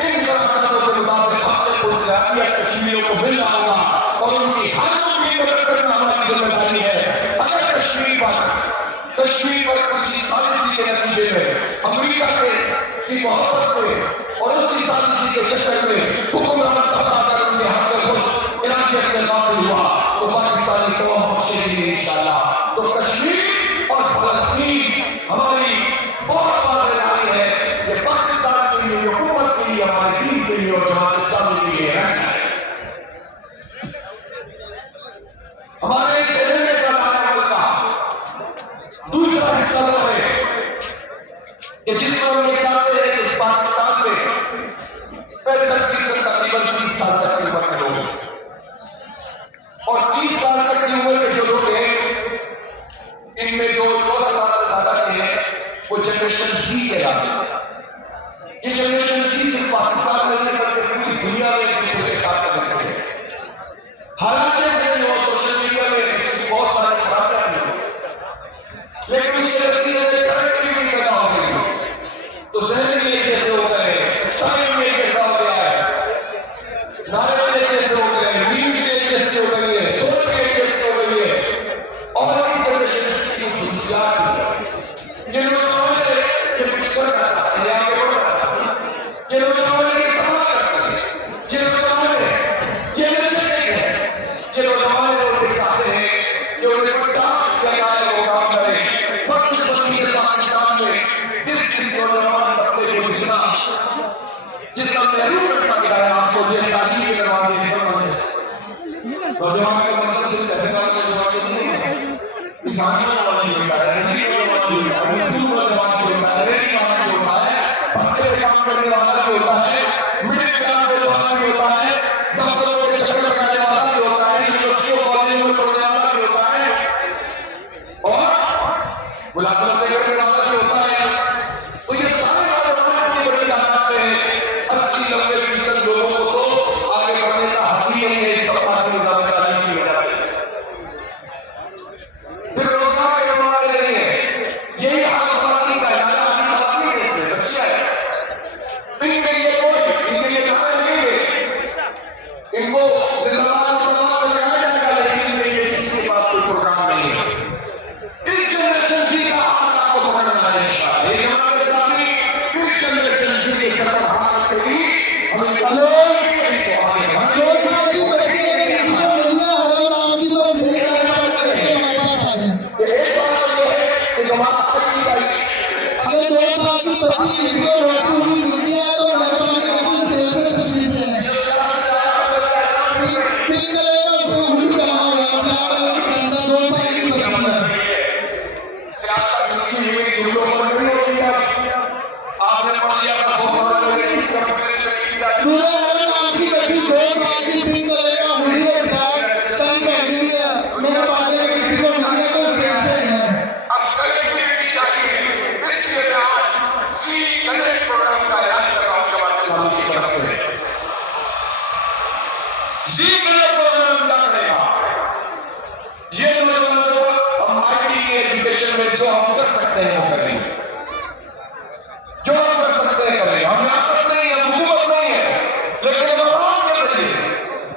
ان قراردادوں کے مطابق ہفتے کو کشمیریوں کو مل رہا ہوگا اور ان کی حالتوں کی مدد کرنا ہماری ذمہ داری ہے. اگر کشمیر پر کسی سازشی کے نتیجے میں امریکہ کی محبت میں اور اسی سازشی کے چکر میں حکمران تباہ کر ان کے حق میں خود علاقے سے قابل ہوا تو پاکستانی قوم بخشے گی انشاءاللہ. تو کشمیر اور فلسطین ہماری بہت واضح رائے ہے. یہ پاکستان کے لیے، حکومت کے لیے، ہمارے دین کے لیے اور جماعت اسلامی کے لیے رہنا ہے. ہمارے اس ایجنڈے کا نام کا دوسرا حصہ وہ ہے کہ جس پر ہم یہ چاہتے ہیں کہ پاکستان میں 65% تقریباً 30 سال تک کی عمر کے لوگ ہیں اور 30 سال تک کی عمر کے جو لوگ ہیں ان میں جو 14 سال سے زیادہ کے ہیں وہ جنریشن جی کہلاتے ہیں. یہ جنریشن جی صرف پاکستان میں نہیں بلکہ پوری دنیا میں ایک دوسرے کے ساتھ کرتے ہیں. حالانکہ سوشل میڈیا میں بہت سارے خرابیاں بھی ہیں لیکن اس کے نتیجے میں کنیکٹیوٹی پیدا ہو گئی ہے. تو ذہن میں کیسے ہو گئے، ٹائم میں کیسا ہو گیا ہے، نعرے میں کیسے ہو گئے، نیند میں کیسے ہو گئی ہے، سوچ میں کیسے ہو گئی ہے. اور اس جنریشن کی خصوصیات بھی یہ نوجوان ہے یہ کچھ کرنا چاہتے ہیں، آگے بڑھنا چاہتے ہیں. یہ نوجوان ہے یہ سماج کرتے ہیں. یہ نوجوان ہے یہ نشے نہیں ہے. یہ نوجوان ہے وہ چاہتے ہیں کہ انہیں کوئی ٹاسک کیا جائے وہ کام کرے. وقت سبھی سے پاکستان میں جس نوجوان طبقے کو جتنا محروم کرتا گیا ہے آپ کو یہ تعلیم کے دروازے نوجوان کا مطلب صرف ایسے کام نوجوان نہیں ہے. کسانی نوجوان نہیں ہوتا ہے، نہیں نوجوان نہیں ہوتا ہے، ریڈی نوجوان نہیں ہوتا ہے، پکے پہ کام کرنے والا بھی ہوتا ہے، مڈل کلاس نوجوان بھی ہوتا ہے، دفتروں کے چکر لگانے والا بھی ہوتا ہے، یونیورسٹیوں کالجوں میں پڑھنے والا بھی ہوتا ہے اور ملازمت کرنے والا بھی ہوتا ہے. تو یہ سارے نوجوان اپنی بڑی تعداد میں 80-90% لوگوں کو تو آگے بڑھنے کا حق ہی نہیں ہے اس طبقہ کی نظام تعلیم کی وجہ سے. پھر روزگار کے معاملے نہیں ہے. یہی حال خواتین کا ہے، خواتین کیسے بچہ ہے ان کے لیے کوئی ان کے لیے کھانا نہیں ہے. ان کو زندگی میں لگایا جائے گا لیکن ان کے لیے کسی کے پاس کوئی پروگرام نہیں یہ پروگرام کیا کرے گا؟ یہ نوجوانوں ہم آئی ٹی ایجوکیشن میں جو ہم کر سکتے ہیں وہ کریں گے، جو ہم کر سکتے ہیں کریں گے. ہم ریاست نہیں ہے، حکومت نہیں ہے، لیکن عوام کے ذریعے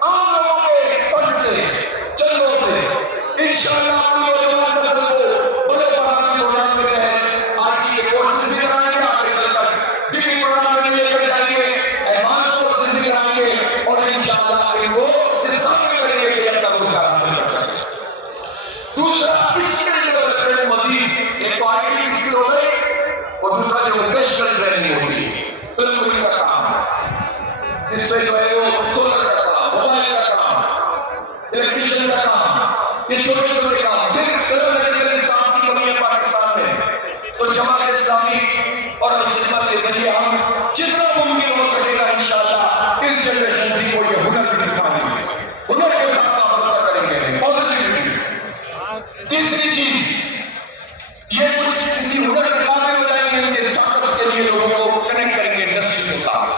عام لوگوں کے فنڈ سے چندوں سے انشاءاللہ اپنی نوجوان نسل کو بڑے بڑے پروگرام کے تحت آئی ٹی کے کورسز بھی کرائیں گے، آگے چل کر ڈگری پروگرام میں لے کر جائیں گے، ایڈوانس کورسز بھی کرائیں گے اور انشاءاللہ ان کو ثابت کریں گے کہ اپنا روزگار حاصل کر سکیں. دوسرا اسکل ڈیولپمنٹ مزید، ایک تو آئی ٹی اسکل ہو گئی اور دوسرا جو ووکیشنل ٹریننگ ہوتی ہے، پلمبرنگ کا کام، اس میں جو ہے وہ سولر کا کام، موبائل کا کام، الیکٹریشین کا کام، یہ چھوٹے چھوٹے کام. میڈیکل اسٹاف کی کمی ہے پاکستان میں، تو جماعت اسلامی اور خدمت کے ذریعے ہم جتنا ممکن ہو سکے گا انشاءاللہ اس جنریشن کو یہ ہنر بھی سکھائیں گے، ہنر کے ساتھ وابستہ کریں گے. پازیٹیوٹی. تیسری چیز، یہ کچھ کسی ہنر کے قابل ہو جائیں گے، ان کے اسٹارٹ اپس کے لیے لوگوں کو کنیکٹ کریں گے انڈسٹری کے ساتھ.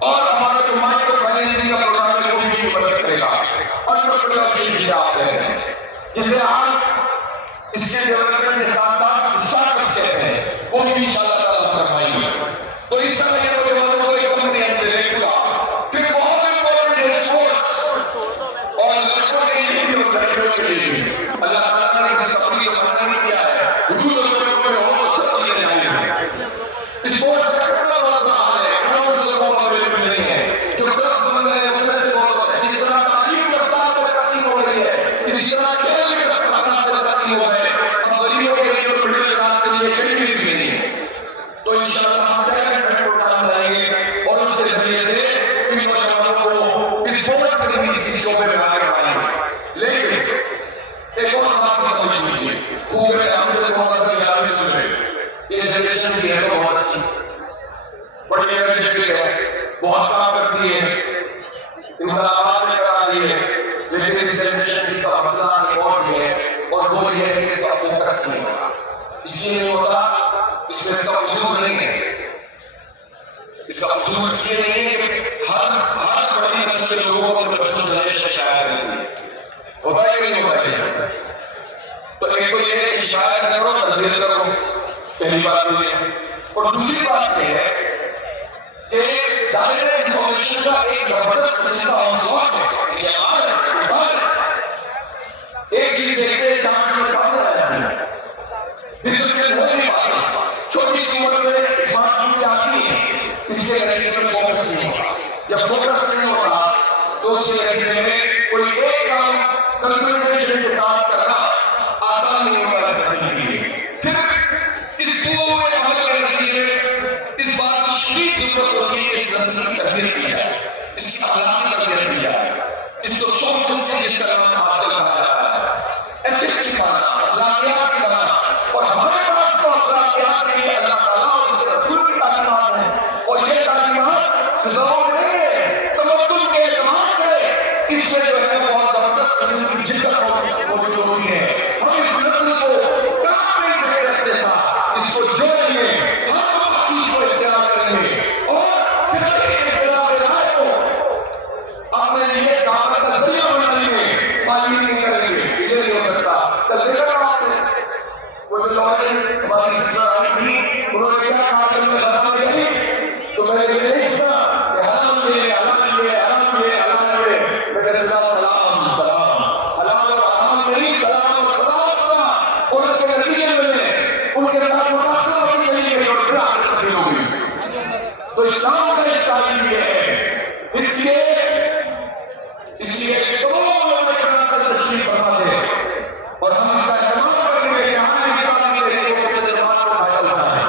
اور ہمارا جو مائکرو فائنینسنگ کا پروگرام ہے وہ بھی مدد کرے گا. انٹرپرینیورشپ کی آپ کہہ رہے ہیں، جسے آپ اس کے ڈیولپمنٹ کے ساتھ ساتھ اسٹارٹ اپس کہتے ہیں، وہ بھی انشاءاللہ تعالیٰ کرائیں گے. تو اس طرح کے نوجوانوں کو ایک کمپنی دینے کا. پھر بہت امپورٹنٹ ہے اسپورٹس، اور لڑکوں کے لیے بھی اور لڑکیوں کے لیے بھی. اللہ تعالیٰ نے کسی کمپنی سے منع نہیں کیا ہے، حدود اور لڑکوں میں ہو سب چیزیں چاہیے. اسپورٹس کا کتنا بڑا حال ہے، گراؤنڈ لوگوں کو اویلیبل نہیں ہے، جو کلبس بن رہے ہیں ان میں سے بہت ہے. جس طرح تعلیم رفتار میں تقسیم ہو رہی ہے، اسی طرح کھیل بھی رفتار میں تقسیم ہو رہے ہیں. اب غریبوں کے لیے اور مڈل کلاس کے لیے فیسلٹیز بھی نہیں ہے. تو انشاءاللہ ہم ٹیلنٹ پروگرام لائیں گے اور اس کے ذریعے سے ان نوجوانوں کو اسپورٹس کے بھی اس شعبے میں آگے بڑھائیں گے. لیکن ایک اور بات کو سمجھ لیجیے، خوب ہے ہم سے محمد صلی اللہ علیہ وسلم، یہ جنریشن کی ہے تو بہت اچھی، بڑی انرجیٹک ہے، بہت کام کرتی ہے، انقلابات میں کرا رہی ہے. لیکن اس جنریشن کی کا مسئلہ ایک اور بھی ہے، اور وہ یہ ہے کہ اس کا فوکس نہیں ہوتا. اس لیے نہیں ہوتا، اس میں اس کا اصول نہیں ہے. اس کا اصول اس لیے نہیں ہے کہ ہر بڑی نسل کے لوگوں کو اپنے بچوں سے ہمیشہ شکایت رہتی ہے. ہوتا ہے کہ نہیں ہوتا چاہیے؟ تو ایک تو یہ ہے کہ شکایت کرو، تدبیر کرو، پہلی بات یہ ہے. اور دوسری بات یہ ہے کہ ظاہر ہے انفارمیشن کا ایک زبردست قسم کا موضوع ہے، یہ آواز ہے، مثال ہے. ایک چیز دیکھتے ہیں جہاں سے سامنے آیا ہے، ڈسپلن ہو نہیں پاتا، چھوٹی سی عمر سے اسمارٹ فون پہ آتی ہے، اس کے نتیجے میں فوکس نہیں ہوتا. جب فوکس نہیں ہوتا تو اس کے نتیجے میں کوئی ایک کام کنسنٹریشن کے ساتھ کرنا آسان نہیں ہوتا اس نسل کے لیے. پھر اس پورے عمل کے نتیجے میں اس بات کی شدید ضرورت ہوتی ہے کہ اس نسل کی تربیت کی جائے، اس کی اخلاقی تربیت کی جائے، اس کو شوق سے جس طرح حاصل کیا جاتا ہے، ایتھکس سکھانا، اخلاقیات سکھانا. اور ہمارے پاس تو اخلاقیات کے لیے اللہ تعالیٰ اور اس کے رسول کی تعلیمات ہیں، اور یہ تعلیمات فضاؤں میں نہیں ہے، تمدن کے اعتماد سے اس میں جو ہے بہت زبردست قسم کی جدت موجود ہوتی ہے. ہم اس نسل کو کام نہیں سکتے رکھتے ساتھ، اس کو جوڑیں گے، ہر وقت چیز کو اختیار کریں گے، اور فطری اختیار رائے کو اپنے لیے دعوت کا ذریعہ بنائیں گے، مالی نہیں کریں گے. یہ نہیں ہو سکتا. کل دیکھا آپ نے وہ جو لوگوں ہماری سسٹر آئی تھی، انہوں نے کیا کہا کہ میں بتا گئی تو میں نے یہ نہیں سنا کہ حرام یہ حلال یہ حرام یہ حلال یہ. میں نے کہا سلام سلام، حلال اور حرام نہیں، سلام اور سلام سنا. اور اس کے نتیجے میں ان کے ساتھ متاثر ہونے کے لیے اور پھر آگے تبدیل ہو گئی. تو اسلام کا اس تعلیم یہ ہے. اس لیے دونوں میں کر تشریف فرماتے ہیں اور ہم اس کا اہتمام کریں گے کہ ہم اسلامی تحریکوں کے تجربات کو حاصل کریں.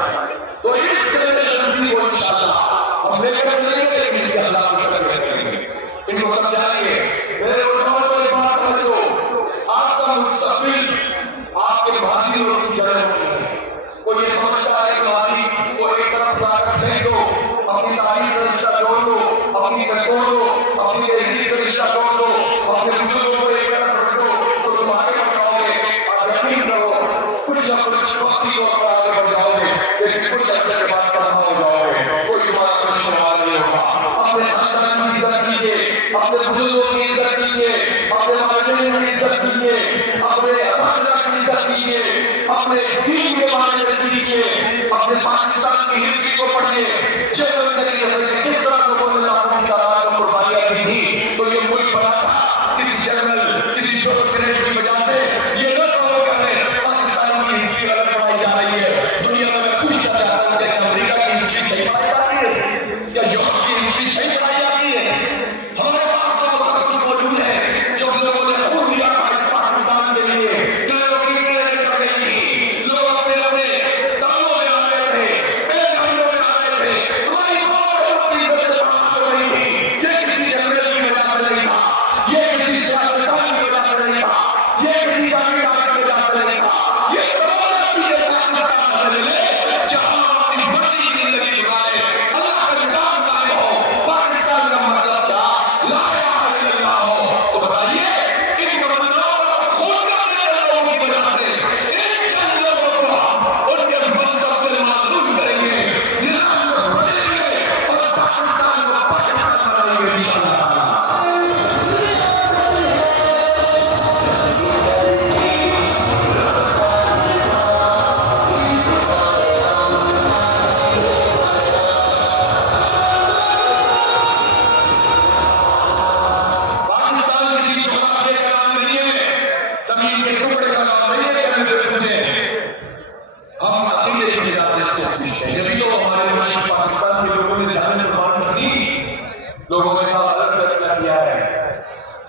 تو اس جنریشن کو انشاءاللہ ہم لے کر چلیں گے، لیکن اس کے اللہ کی تربیت کریں گے، ان کو سمجھائیں گے. میرے نوجوانوں کو ایک بات سمجھو، آپ کا مستقبل آپ کے ماضی اور اس کی جڑیں ہوتی ہیں. وہ یہ سمجھتا ہے کہ ماضی کو ایک طرف لا کر پھینک دو، اپنی تاریخ سے رشتہ جوڑ دو، اپنی توڑ دو، اپنی تہذیب سے رشتہ جوڑ دو، اپنے بزرگوں کو ایک طرف رکھ دو تو تم آگے بڑھ جاؤ گے. آپ یقین کرو کچھ نہ کچھ وقتی طور پر آگے بڑھ جاؤ گے، لیکن کچھ عرصے کے بعد تنہا ہو جاؤ گے. کوئی تمہارا کوئی شمار نہیں ہوگا. اپنے خاندان کی عزت کیجیے، اپنے بزرگوں کی عزت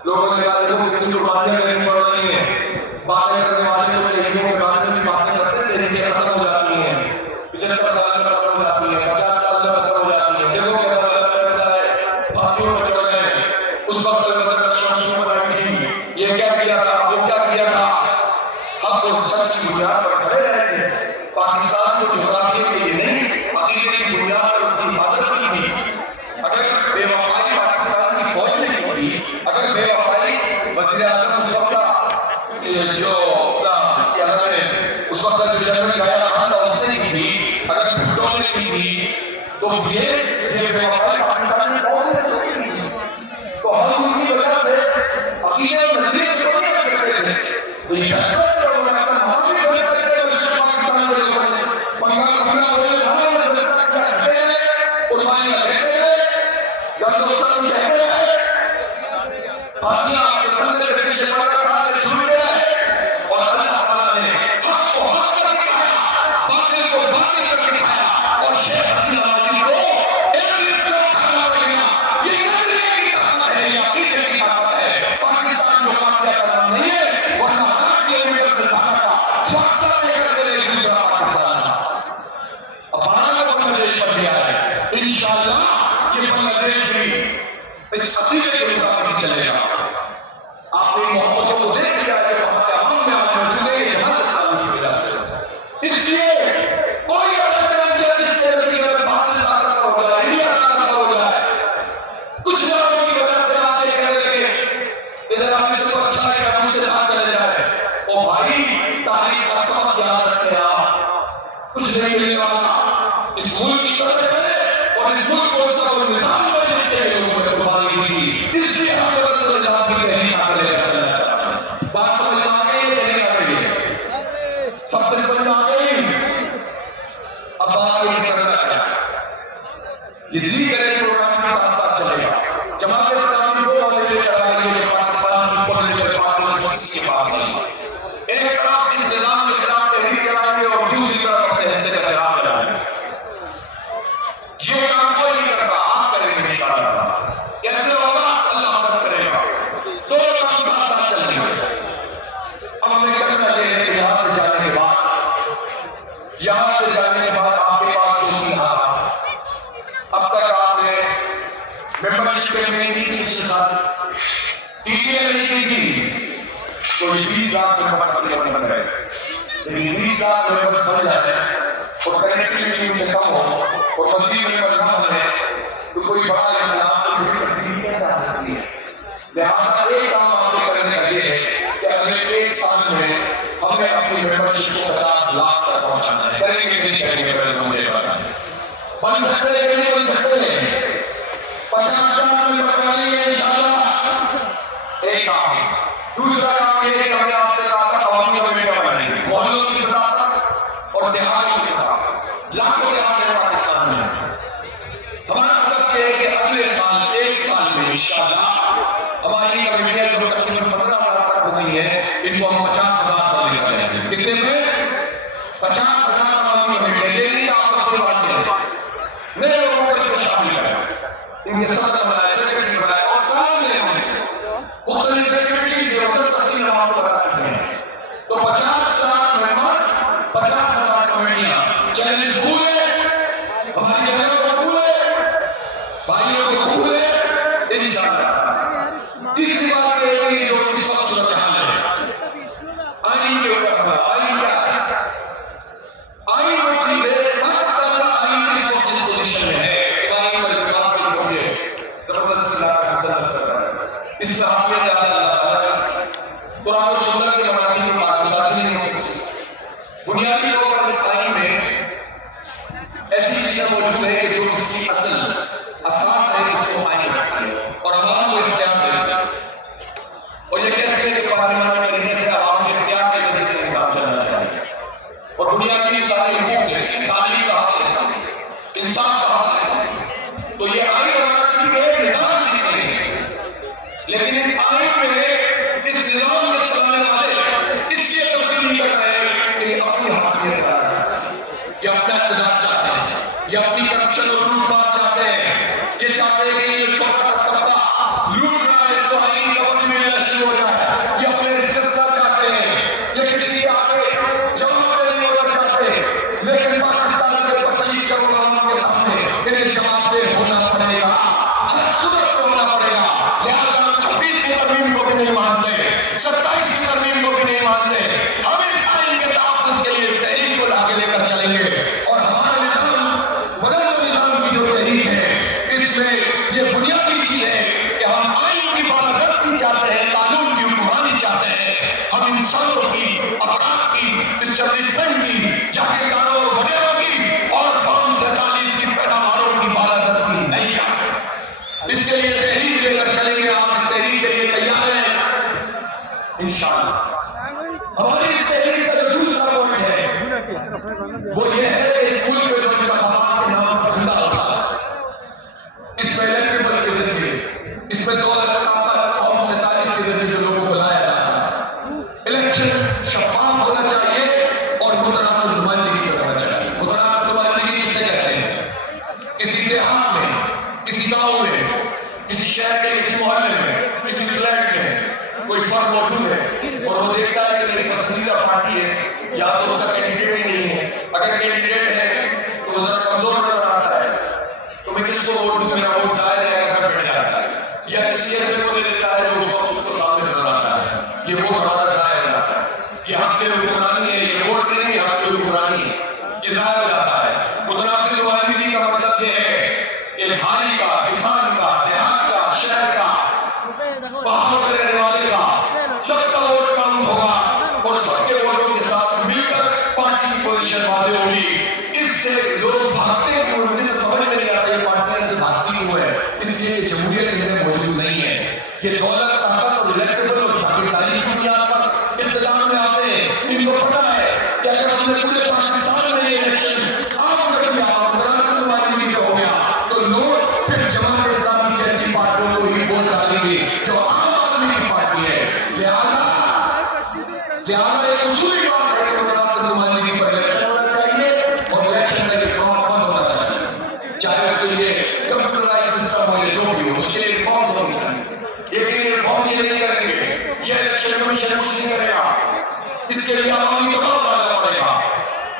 لوگوں نے کہا دیکھو کتنی قربانیاں کرنی پڑ رہی ہیں، باتیں کرنے والے کو تحریکوں کے بارے میں بھی باتیں کرتے ہیں، تحریکیں ختم ہو جاتی ہیں، 75 سال میں ختم ہو جاتی ہیں، 50 سال میں ختم ہو جاتی ہیں، دیکھو کیسا لگتا ہے، پھانسیوں پر چڑھ گئے، اس وقت اگر شمشوں پر آئی تھی، یہ کیا کیا تھا، وہ کیا کیا تھا، حق اور سچ کی بنیاد پر کھڑے رہے تھے، پاکستان کو جغرافیے کے لیے نہیں، عقیدے کی بنیاد پر اس کی حفاظت کی تھی۔ اگر بے وفائی پاکستان کی فوج نے کی تھی، اگر بے وفائی وزیر اعظم اس وقت جو کیا کہتے ہیں اس وقت جو جنرل یحییٰ خان تھا اس نے کی تھی، اگر بھٹو نے کی تھی، تو یہ بے وفائی پاکستان کی فوج نے کی تھی، تو ہم ان کی وجہ سے عقیدے اور نظریے سے نہیں کر سکتے تھے۔ تو یہ حسرت ہے انہوں نے اپنا ہم بھی بڑھ سکتے ہیں مشرق پاکستان کے لوگوں نے بنگال حملہ ہوئے ہمارے میں فیصلہ کیا کرتے ہیں، قربانیاں دیتے ہیں، ہندوستان سہتے ہیں، پھانسیاں اپنے بندے سے پیچھے پڑ کر ساتھ چھوٹ گیا ہے، اور اللہ تعالیٰ نے حق کو حق کر دکھایا، باطل کو باطل کر دکھایا، اور شیخ حسین آبادی کو ایک طرف کھانا پڑ گیا۔ یہ نظریے کی طاقت ہے، یہ عقیدے کی طاقت ہے، پاکستان کو کامیاب کرنا نہیں ہے، ورنہ 8 کلومیٹر سے باہر کا فاصلہ لے کر کے ایک دوسرا پاکستان تھا۔ اب بنانا بنگلہ دیش بن گیا ہے، انشاءاللہ یہ بنگلہ دیش بھی اس عقیدے کے مطابق چلے گا۔ آپ نے محبتوں کو دیکھ لیا ہے کہ وہاں کے عوام میں آپ موجود ہیں، یہ جہاز اسلام کی وجہ سے۔ اس لیے کوئی ایسا کرنسی ہے جس سے لڑکی میں باطل طاقت ہو جائے، انڈیا طاقت ہو جائے، کچھ لوگوں کی وجہ سے آپ یہ کہہ رہے کہ ادھر آپ اس کو اچھا ہے کہ ہم سے بات چلے جائے۔ او بھائی تاریخ کا سبق یاد رکھے آپ، کچھ نہیں ملنے والا، اس ملک کی قدر کرے اور اس ملک کو اس کا نظام بننے سے لوگوں نے قربانی کی تھی، اس لیے ہم بدل نظام کی نہیں آگے لے کر چلنا چاہتے ہیں۔ بات سمجھ میں آ گئی ہے نہیں آ رہی ہے؟ سب سے سمجھ میں آ گئی؟ اب بات یہ کرنا کیا ہے، اسی طرح پروگرام کے ساتھ ساتھ چلے گا۔ جماعت اسلامی کو ہمیں لے کر آئے کہ پاکستان کی پولیٹیکل پارٹیز کسی کے پاس نہیں، ایک طرف اس نظام کے خلاف تحریک چلائیں گے اور دوسری طرف اپنے حصے کا چراغ جلائیں گے۔ یہ کام کوئی نہیں کرتا، آپ کریں گے انشاءاللہ۔ کیسے ہوگا؟ اللہ مدد کرے گا، دونوں کام ساتھ ساتھ چلیں گے۔ اب ہمیں کرنا یہ ہے کہ یہاں سے جانے کے بعد آپ کے پاس دوسری حالات، اب تک آپ نے ممبرشپ کے میں کی تھی اس کے ساتھ ٹیکیں نہیں کی، تو یہ 20 لاکھ ممبر تقریباً بن گئے، لیکن 20 لاکھ ممبر بن جاتے ہیں اور کنیکٹیوٹی ان سے کم ہو اور مزید ممبر نہ بنے تو کوئی بڑا انقلاب کوئی تبدیلی کیسے آ سکتی ہے؟ لہٰذا ایک کام آپ کو کرنے کا یہ ہے کہ اگلے 1 سال میں ہمیں اپنی ممبرشپ کو 50 لاکھ تک پہنچانا ہے۔ کریں گے کہ نہیں کریں گے پہلے تو مجھے بتائیں، بن سکتے ہیں کہ نہیں بن سکتے ہیں؟ 50 لاکھ ممبر کریں گے انشاءاللہ، ایک کام۔ دوسرا کام یہ ہے کہ ہمیں آپ سے کہا تھا عوامی کمیٹیاں بنائیں گے، محلوں کی صداقت اور دیہات کی صداقت، لاکھوں دیہات ہیں پاکستان میں۔ ہمارا مطلب یہ ہے کہ اگلے سال 1 سال میں انشاءاللہ ہماری کمیٹیاں جو تقریباً 15,000 تک ہو گئی ہیں، ان کو ہم 50,000 پر لے کریں گے۔ کتنے میں؟ 50,000 عوامی کمیٹیاں، یہ نہیں آپ سے بات کریں، نئے لوگوں کو اس میں شامل کریں، ان کے صدر بنائے، سیکرٹری بنائے اور کام لیں ہم مختلف ایکٹیویٹیز سے مختلف تفصیل ہم آپ کو بتا سکتے ہیں۔ تو 50,000 ممبر، 50,000 کمیٹیاں، چیلنج ہوئے، ہماری جگہ کو قبول ہے، بھائیوں کو قبول ہے انشاءاللہ۔ تیسری بات یہ ہے کہ جو اس وقت صورتحال ہے، آئین کے اوپر ہے، آئین کیا ہے؟ آئین وہ چیز ہے، پاکستان کا آئین اس وقت جس پوزیشن میں ہے، اس آئین پر جو کام کی ہوئی ہے، زبردست اللہ کا مسلط کر رہا ہے، اس میں حامیت اللہ تعالیٰ قرآن و سنت کے مراحل کی پاکستانی نہیں ہو سکتی۔ بنیادی طور پر اس آئین میں ایسی چیزیں موجود ہیں کہ جو کسی اصل اساس ہے اس کو قائم رکھتی ہے اور عوام کو اختیار دیتی ہے، اور یہ کہتے ہیں کہ پارلیمانی طریقے سے عوام کے اختیار کے ذریعے سے نظام چلنا چاہیے اور بنیادی سارے حقوق دیتے ہیں، تعلیم کا حق دیتے ہیں، انصاف کا حق دیتے ہیں۔ تو یہ آئین بنانا چاہیے ایک نظام کے لیے، لیکن اس آئین میں اس نظام کو چلانے والے اس لیے تبدیلی کر رہے ہیں کہ یہ اپنی حاکمیت بنانا چاہتے ہیں، یہ اپنا اقتدار چاہتے ہیں، یہ اپنی کرپشن اور لوٹ مار چاہتے ہیں، یہ چاہتے ہیں کہ یہ چھوٹا سا طبقہ لوٹ رہا ہے تو آئین گورنمنٹ بھی نہیں مانتے, 27 ترمیم کو بھی نہیں مانتے. ہم اس آئین کے تحفظ کے لیے اس تحریک کو آگے لے کر چلیں گے, اور ہمارا نظام مدد نظام کی جو تحریک ہے اس میں یہ بنیادی چیز ہے کہ ہم آئین کی بالادستی چاہتے ہیں, قانون کی حکمرانی چاہتے ہیں. ہم انسانوں کی, افراد کی, اسٹیبلشمنٹ کی, جاگیر داروں اور وغیرہ کی اور فارم 47 کی پیداواروں کی بالادستی نہیں چاہتے. اس کے لیے تحریک لے کر چلیں گے. آپ اس تحریک کے لیے تیار ہیں انشاءاللہ. ہماری اس تحریک کا جو دوسرا پوائنٹ ہے وہ یہ ہے کہ اس ملک میں جو انتخابات کے نام پر دھندا ہوتا ہے, اس میں الیکٹیبل کے ذریعے, اس میں دولت قوم 47 کے ذریعے جو لوگوں کو لایا جاتا ہے. الیکشن شفاف ہونا چاہیے اور متنازع نمائندگی کرنا چاہیے. متنازع نمائندگی کسے کہتے ہیں؟ کسی دیہات میں, کسی گاؤں میں, کسی شہر کے کسی محلے میں, کسی فلیٹ میں کوئی فرد موجود ہے اور وہ دیکھتا ہے کہ میری پسندیدہ پارٹی ہے, یا تو اس کا کینڈیڈیٹ ہی نہیں ہے. اگر کینڈیڈیٹ ہے تو وہ ذرا کمزور نظر آتا ہے, تو میں کس کو ووٹ دوں, میرا ووٹ ضائع جائے گا, گھر بیٹھ جاتا ہے. یا کسی ایسے کو دے دیتا ہے جو اس کو سامنے نظر آتا ہے, یہ ووٹ ہمارا ضائع ہو جاتا ہے. یہ حق حکمرانی ہے, یہ ووٹ نہیں ہے, حق حکمرانی ہے, یہ ضائع ہو جاتا ہے. متنازع نمائندگی کا مطلب یہ ہے کہ بھائی کا, کسان کا, دیہات کا, شہر کا, پہاڑوں پہ رہنے والے کا, سب کا ووٹ کاؤنٹ ہوگا اور سب کے ووٹوں کے ساتھ مل کر پارٹی کی پوزیشن واضح ہوگی. اس سے لوگ بھاگتے ہیں, مجھے سمجھ میں نہیں آتا یہ پارٹیاں سے بھاگتی کیوں ہے. اس لیے کہ جمہوریت میں موجود نہیں ہے. یہ دولت, طاقت اور الیکٹیبل اور جاگیرداری کی بنیاد پر اقتدار میں آتے ہیں. ان کو پتہ ہے کہ اگر ہم نے پورے پاکستان میں یہ الیکشن عام کر دیا اور متنازع نمائندگی کا ہو گیا تو لوگ پھر جماعت اسلامی جیسی پارٹیوں کو ہی ووٹ ڈالیں گے جو عام آدمی کی پارٹی ہے. لہٰذا ایک اصولی بات ہے کہ متنازع نمائندگی پر الیکشن ہونا چاہیے اور الیکشن میں ریفارم بند ہونا چاہیے. چاہے اس کے لیے کمپیوٹرائز سسٹم ہو یا جو بھی ہو, اس کے لیے ریفارمز ہونے چاہیے. لیکن یہ ریفارم یہ نہیں کریں گے, یہ الیکشن کمیشن کچھ نہیں کرے گا, اس کے لیے عوامی دباؤ ڈالنا پڑے گا.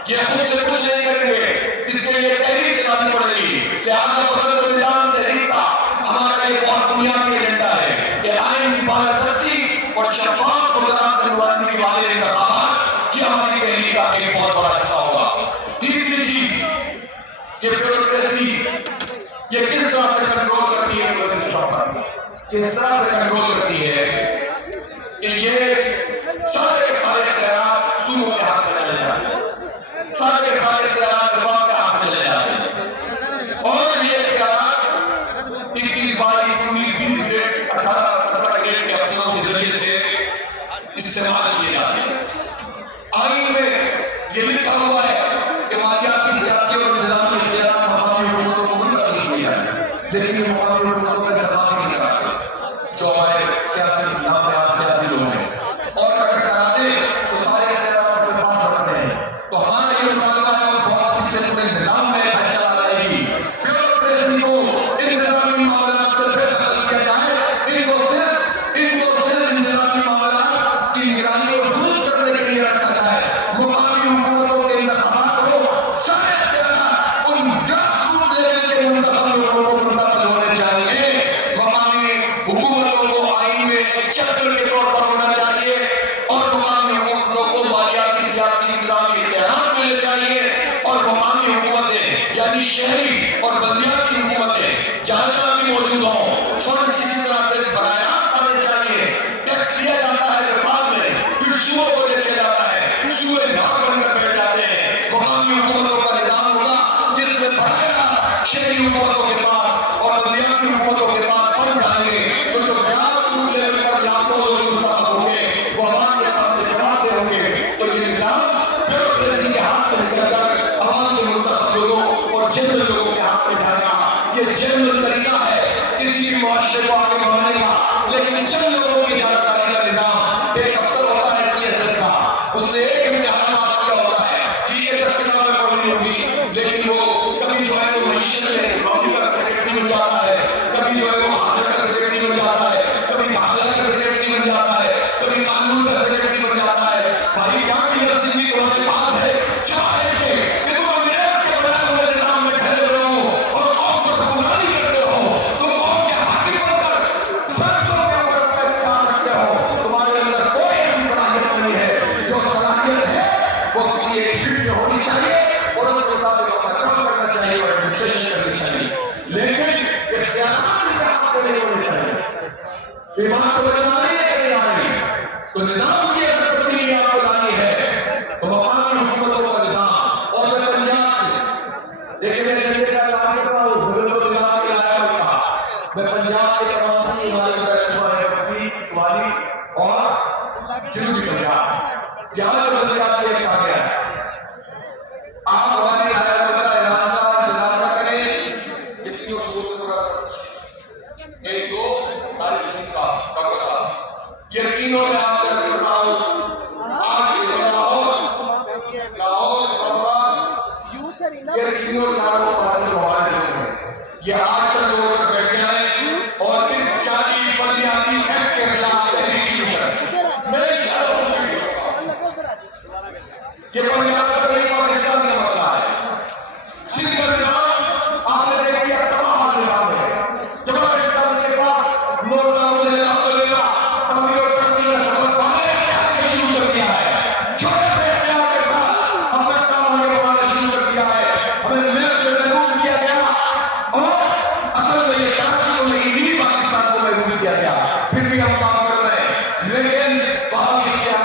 یہ خود سے کچھ نہیں کریں گے, اس کے لیے تحریک چلانی پڑے گی. لہٰذا بدل نظام تحریک کا ہمارا ایک بہت بنیادی ایجنڈا ہے کہ آئین کی بالادستی اور شفاف متنازع نمائندگی والے انتخابات یہ ہماری تحریک کا ایک بہت بڑا حصہ ہوگا. تیسری چیز, یہ بیوروکریسی یہ کس طرح سے کنٹرول کرتی ہے پولیس سسٹم پر, کس طرح سے کنٹرول کرتی ہے کہ یہ سارے اختیارات صوبوں کے ہاتھ میں چلے جاتے ہیں, سارے اختیارات وفاق کے ہاتھ میں چلے جاتے ہیں, اور یہ اختیارات 21, 22, 19, 20 گریڈ, 18, 17 گریڈ کے افسروں کے ذریعے سے استعمال کیے جاتے ہیں. آئین میں یہ لکھا ہوا ہے کہ مالیاتی, سیاسی اور نظامی اختیارات مقامی حکومتوں کو مل کر دی جائیں, لیکن یہ مقامی حکومتوں کا انتخاب نہیں کراتے جو ہمارے سیاسی نامزد سیاسی لوگ ہیں, اور اگر کراتے تو سارے اختیارات اپنے پاس رکھتے ہیں. تو ہمارا یہ مطالبہ ہے اور بہت اس سے پورے نظام میں چلا جائے گی. بیوروکریسی کو انتظامی معاملات سے بے دخل کیا جائے, ان کو صرف انتظامی معاملات کی نگرانی اور درست کرنے کے لیے رکھا جائے. مقامی حکومتوں کے انتخابات کو سارے اختیارات ان گراس روٹ لیول کے منتخب لوگوں کو منتقل ہونے چاہیے. مقامی حکومتوں کو آئین میں ایک چیپٹر کے طور پر ہونا چاہیے اور مقامی حکومتوں کو مالیاتی, سیاسی, انتظامی اختیارات ملنے چاہیے. اور مقامی حکومتیں یعنی شہری اور بلدیات کی حکومتیں جہاں جہاں بھی موجود ہوں فنڈ اسی طرح سے براہ راست آنے چاہیے. ٹیکس لیا جاتا ہے وفاق میں, پھر صوبوں کو دے دیا جاتا ہے, صوبے بھاگ بن کر بیٹھ جاتے ہیں. مقامی حکومتوں کا نظام ہوگا جس میں براہ راست شہری حکومتوں کے پاس اور بلدیاتی حکومتوں کے پاس فنڈ آئیں گے, تو جو گراس روٹ لیول پر لاکھوں لوگ منتخب ہوں گے وہ عوام کے سامنے جماتے ہوں گے. تو یہ نظام بیوروکریسی کے ہاتھ سے نکل کر عوام کے منتخب لوگوں اور جنرل لوگوں کے ہاتھ میں جائے گا. یہ جنرل طریقہ ہے کسی بھی معاشرے کو آگے بڑھانے کا, لیکن چند لوگوں کی جانکاری کا نظام. ایک افسر ہوتا ہے TSS کا, اس سے ایک امتحان پاس کیا ہوتا ہے, TSS سے کتابیں پڑھنی ہوگی, لیکن وہ کبھی جو ہے وہ معیشت میں نوکری کا سیکرٹری بن جاتا ہے, کبھی جو ہے وہ حاضر کا سیکرٹری بن جاتا ہے, کبھی حاضر کا سیکرٹری بن جاتا ہے. کہ بات سمجھ میں آ رہی تو نظام کی اگر تبدیلی آپ کو لانی ہے تو مقامی حکومتوں کا نظام اور میں پنجاب سے لیکن میں جنگے کا اعلان کر رہا ہوں حضرت اللہ کے آیا ہوتا میں پنجاب کے تمام ہمارے ایسی سوالی اور جنوبی پنجاب یہاں جو پنجاب کے کہا گیا ہے آپ ہماری آیا ہوتا اعلان کا انتظار نہ کریں جتنی اس ایک دو سارے جسم صاحب ڈاکٹر صاحب یہ تینوں میں آپ سے رسل رہا ہوں آج یہ لاہور یہ تینوں چاروں پاس ہمارے لوگ ہیں یہ آج تک لوگ بیٹھ جائیں اور اس جاتی بنیادی ایکٹ کے خلاف تحریک شروع کریں میں چاہتا ہوں کہ پنجاب کا تحریک پاکستان کا مسئلہ ہے صرف پنجاب آپ نے دیکھ لیا تمام نظام ہے جماعت اسلامی کے پاس نوٹا مجھے عبداللہ تعمیر و ترقی کا سبب پائے کیا شروع کر دیا ہے چھوٹے سے اختیار کے ساتھ اپنا کام ہونے والا شروع کر دیا ہے ہمیں محنت سے محروم کیا گیا اور اصل میں یہ کراچی کو نہیں بھی پاکستان کو محروم کیا گیا پھر بھی ہم کام کر رہے ہیں لیکن باہر کی کیا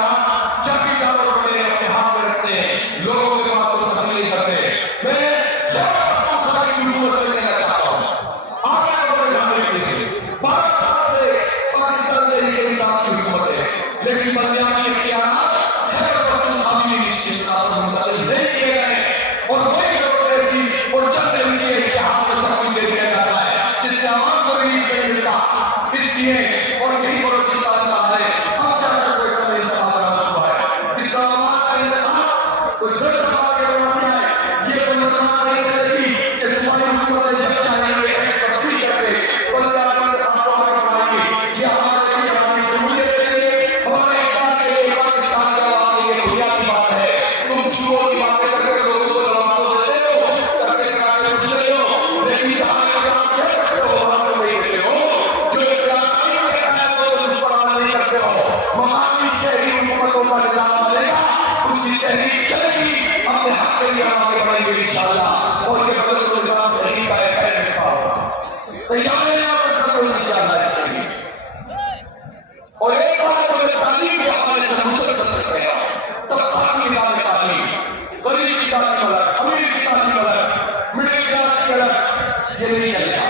چکی داروں بڑے اپنے ہاتھ میں رکھتے ہیں لوگوں کے بات کو تبدیل نہیں کرتے میں لیکن بنیادی اختیارات خیبر پختونخوا میں اس چیز کا منتقل نہیں کیے گئے اور وہی ڈیموکریسی اور جنگ ان کے اتحاد کو سب کچھ دے دیا جاتا ہے جس سے عوام کو ریلیف نہیں ملتا اس لیے اور یہی بلوچستان کا ہے اب جا کر کوئی کمی انتخاب برآمد ہوا ہے اسلامات کا انتخاب کوئی دس دفعہ کے برآمد ہے یہ کوئی مطلب نہیں چلے گی کہ تمہاری حکومت جب چاہیے ہوئے ایک تبدیل کر کے پنجاب میں انتخاب کو کروائے گی یہ ہمارے لیے ہماری جمہوریت کے لیے ہمارے اقدار کے لیے پاکستان کا عوام کے لیے بنیادی بات ہے تم صبح کی باتیں کر کے لوگوں کو لوازوں دیتے ہو کرتے کراتے خوش رہے ہو لیکن جہاں اقدام کہہ سکتے ہو وہاں تو نہیں دیتے ہو جو اقدام نہیں کہتا ہے وہ تم اس پر عمل نہیں کرتے ہو مقامی شہری حکومتوں کا نظام بنے گا اسی تحریک چلے گی اپنے حق کے لیے ہم آگے بڑھیں گے انشاءاللہ اور یہ بدل کو نظام تحریک کا ایک اہم حصہ ہوگا تیار ہے آپ کا سب کوئی نہیں چاہتا ہے اس کے لیے اور ایک بات جو میں تعلیم کے حوالے سے مسلسل کر رہا ہوں طبقات کی نظام تعلیم غریب کی تعلیم الگ امیر کی تعلیم الگ مڈل کلاس کی الگ یہ نہیں چلے گا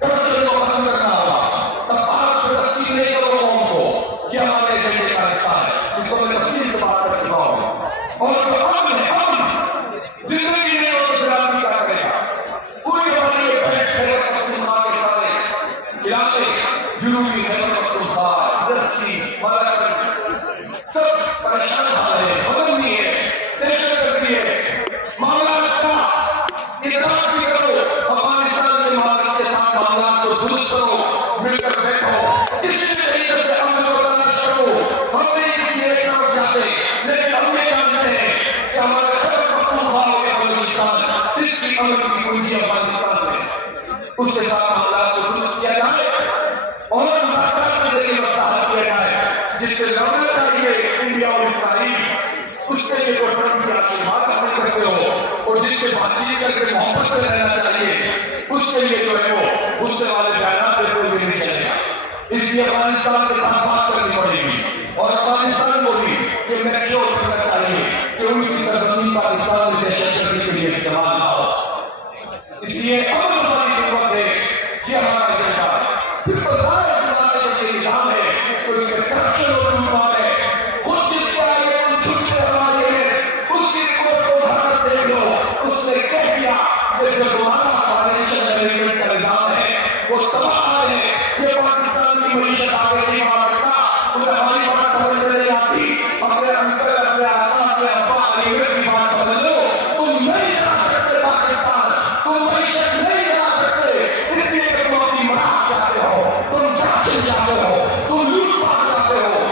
کرپشن کو ختم کرنا ہوگا طبقات کو تقسیم نہیں کرو قوم کو یہ ہمارے ایجنڈے کا حصہ ہے جس کو میں تفصیل سے بات کر چکا ہوں اور جو ہم زندگی میں اور برادری کا کرے گا پوری ہماری بیٹھ خیبر پختونخوا کے سارے علاقے جنوبی خیبر پختونخوا رسی ملک سب پریشان ہو رہے ہیں بدل نہیں ہے دہشت گردی ہے معاملات کا ادراک بھی کرو افغانستان کے معاملات کے ساتھ معاملات کو درست کرو مل کر بیٹھو اس طریقے سے امن کو تلاش کرو ہم نہیں کسی ایک طرف جاتے لیکن ہم یہ جانتے ہیں کہ ہمارا خیبر پختونخوا ہو گیا بلوچستان اس کی امن کی کنجی افغانستان میں اس کے ساتھ معاملات کو درست کیا جائے اور مذاکرات کے ذریعے مسائل کیا جائے جس سے لڑنا چاہیے انڈیا اور اسرائیل اس کے لیے جو فرق کی آپ سے بات حاصل کرتے ہو اور جس سے بات چیت کر کے محبت سے رہنا چاہیے اس کے لیے جو ہے وہ اس سے والے بیانات پہ کوئی بھی نہیں چلے گا اس لیے افغانستان کے ساتھ بات کرنی پڑے گی اور افغانستان کو بھی یہ میچور کرنا چاہیے کہ ان کی سرزمین پاکستان میں دہشت گردی کے لیے استعمال نہ ہو اس لیے امن والی ضرورت ہے یہ ہمارا ایجنڈا ہے پھر تو سارے زمانے کا یہ نظام ہے تو اس سے کرپشن اور لوٹ ہے خود جس کا یہ ان چھٹے ہمارے ہیں اس کی رپورٹ کو بھارت دیکھ لو اس نے کہہ دیا کہ جو ہمارا فائنینشل مینجمنٹ کا نظام ہے وہ تباہ ہے یہ پاکستان کی معیشت آگے نہیں بڑھ سکتا انہیں ہماری بات سمجھ میں نہیں آتی اپنے انکل اپنے آقا اپنے ابا علی گڑھ کی بات سمجھ لو تم نہیں جا سکتے پاکستان تم معیشت نہیں جا سکتے اس لیے کہ تم اپنی مراد چاہتے ہو تم کرپشن چاہتے ہو تم لوٹ پاٹ چاہتے ہو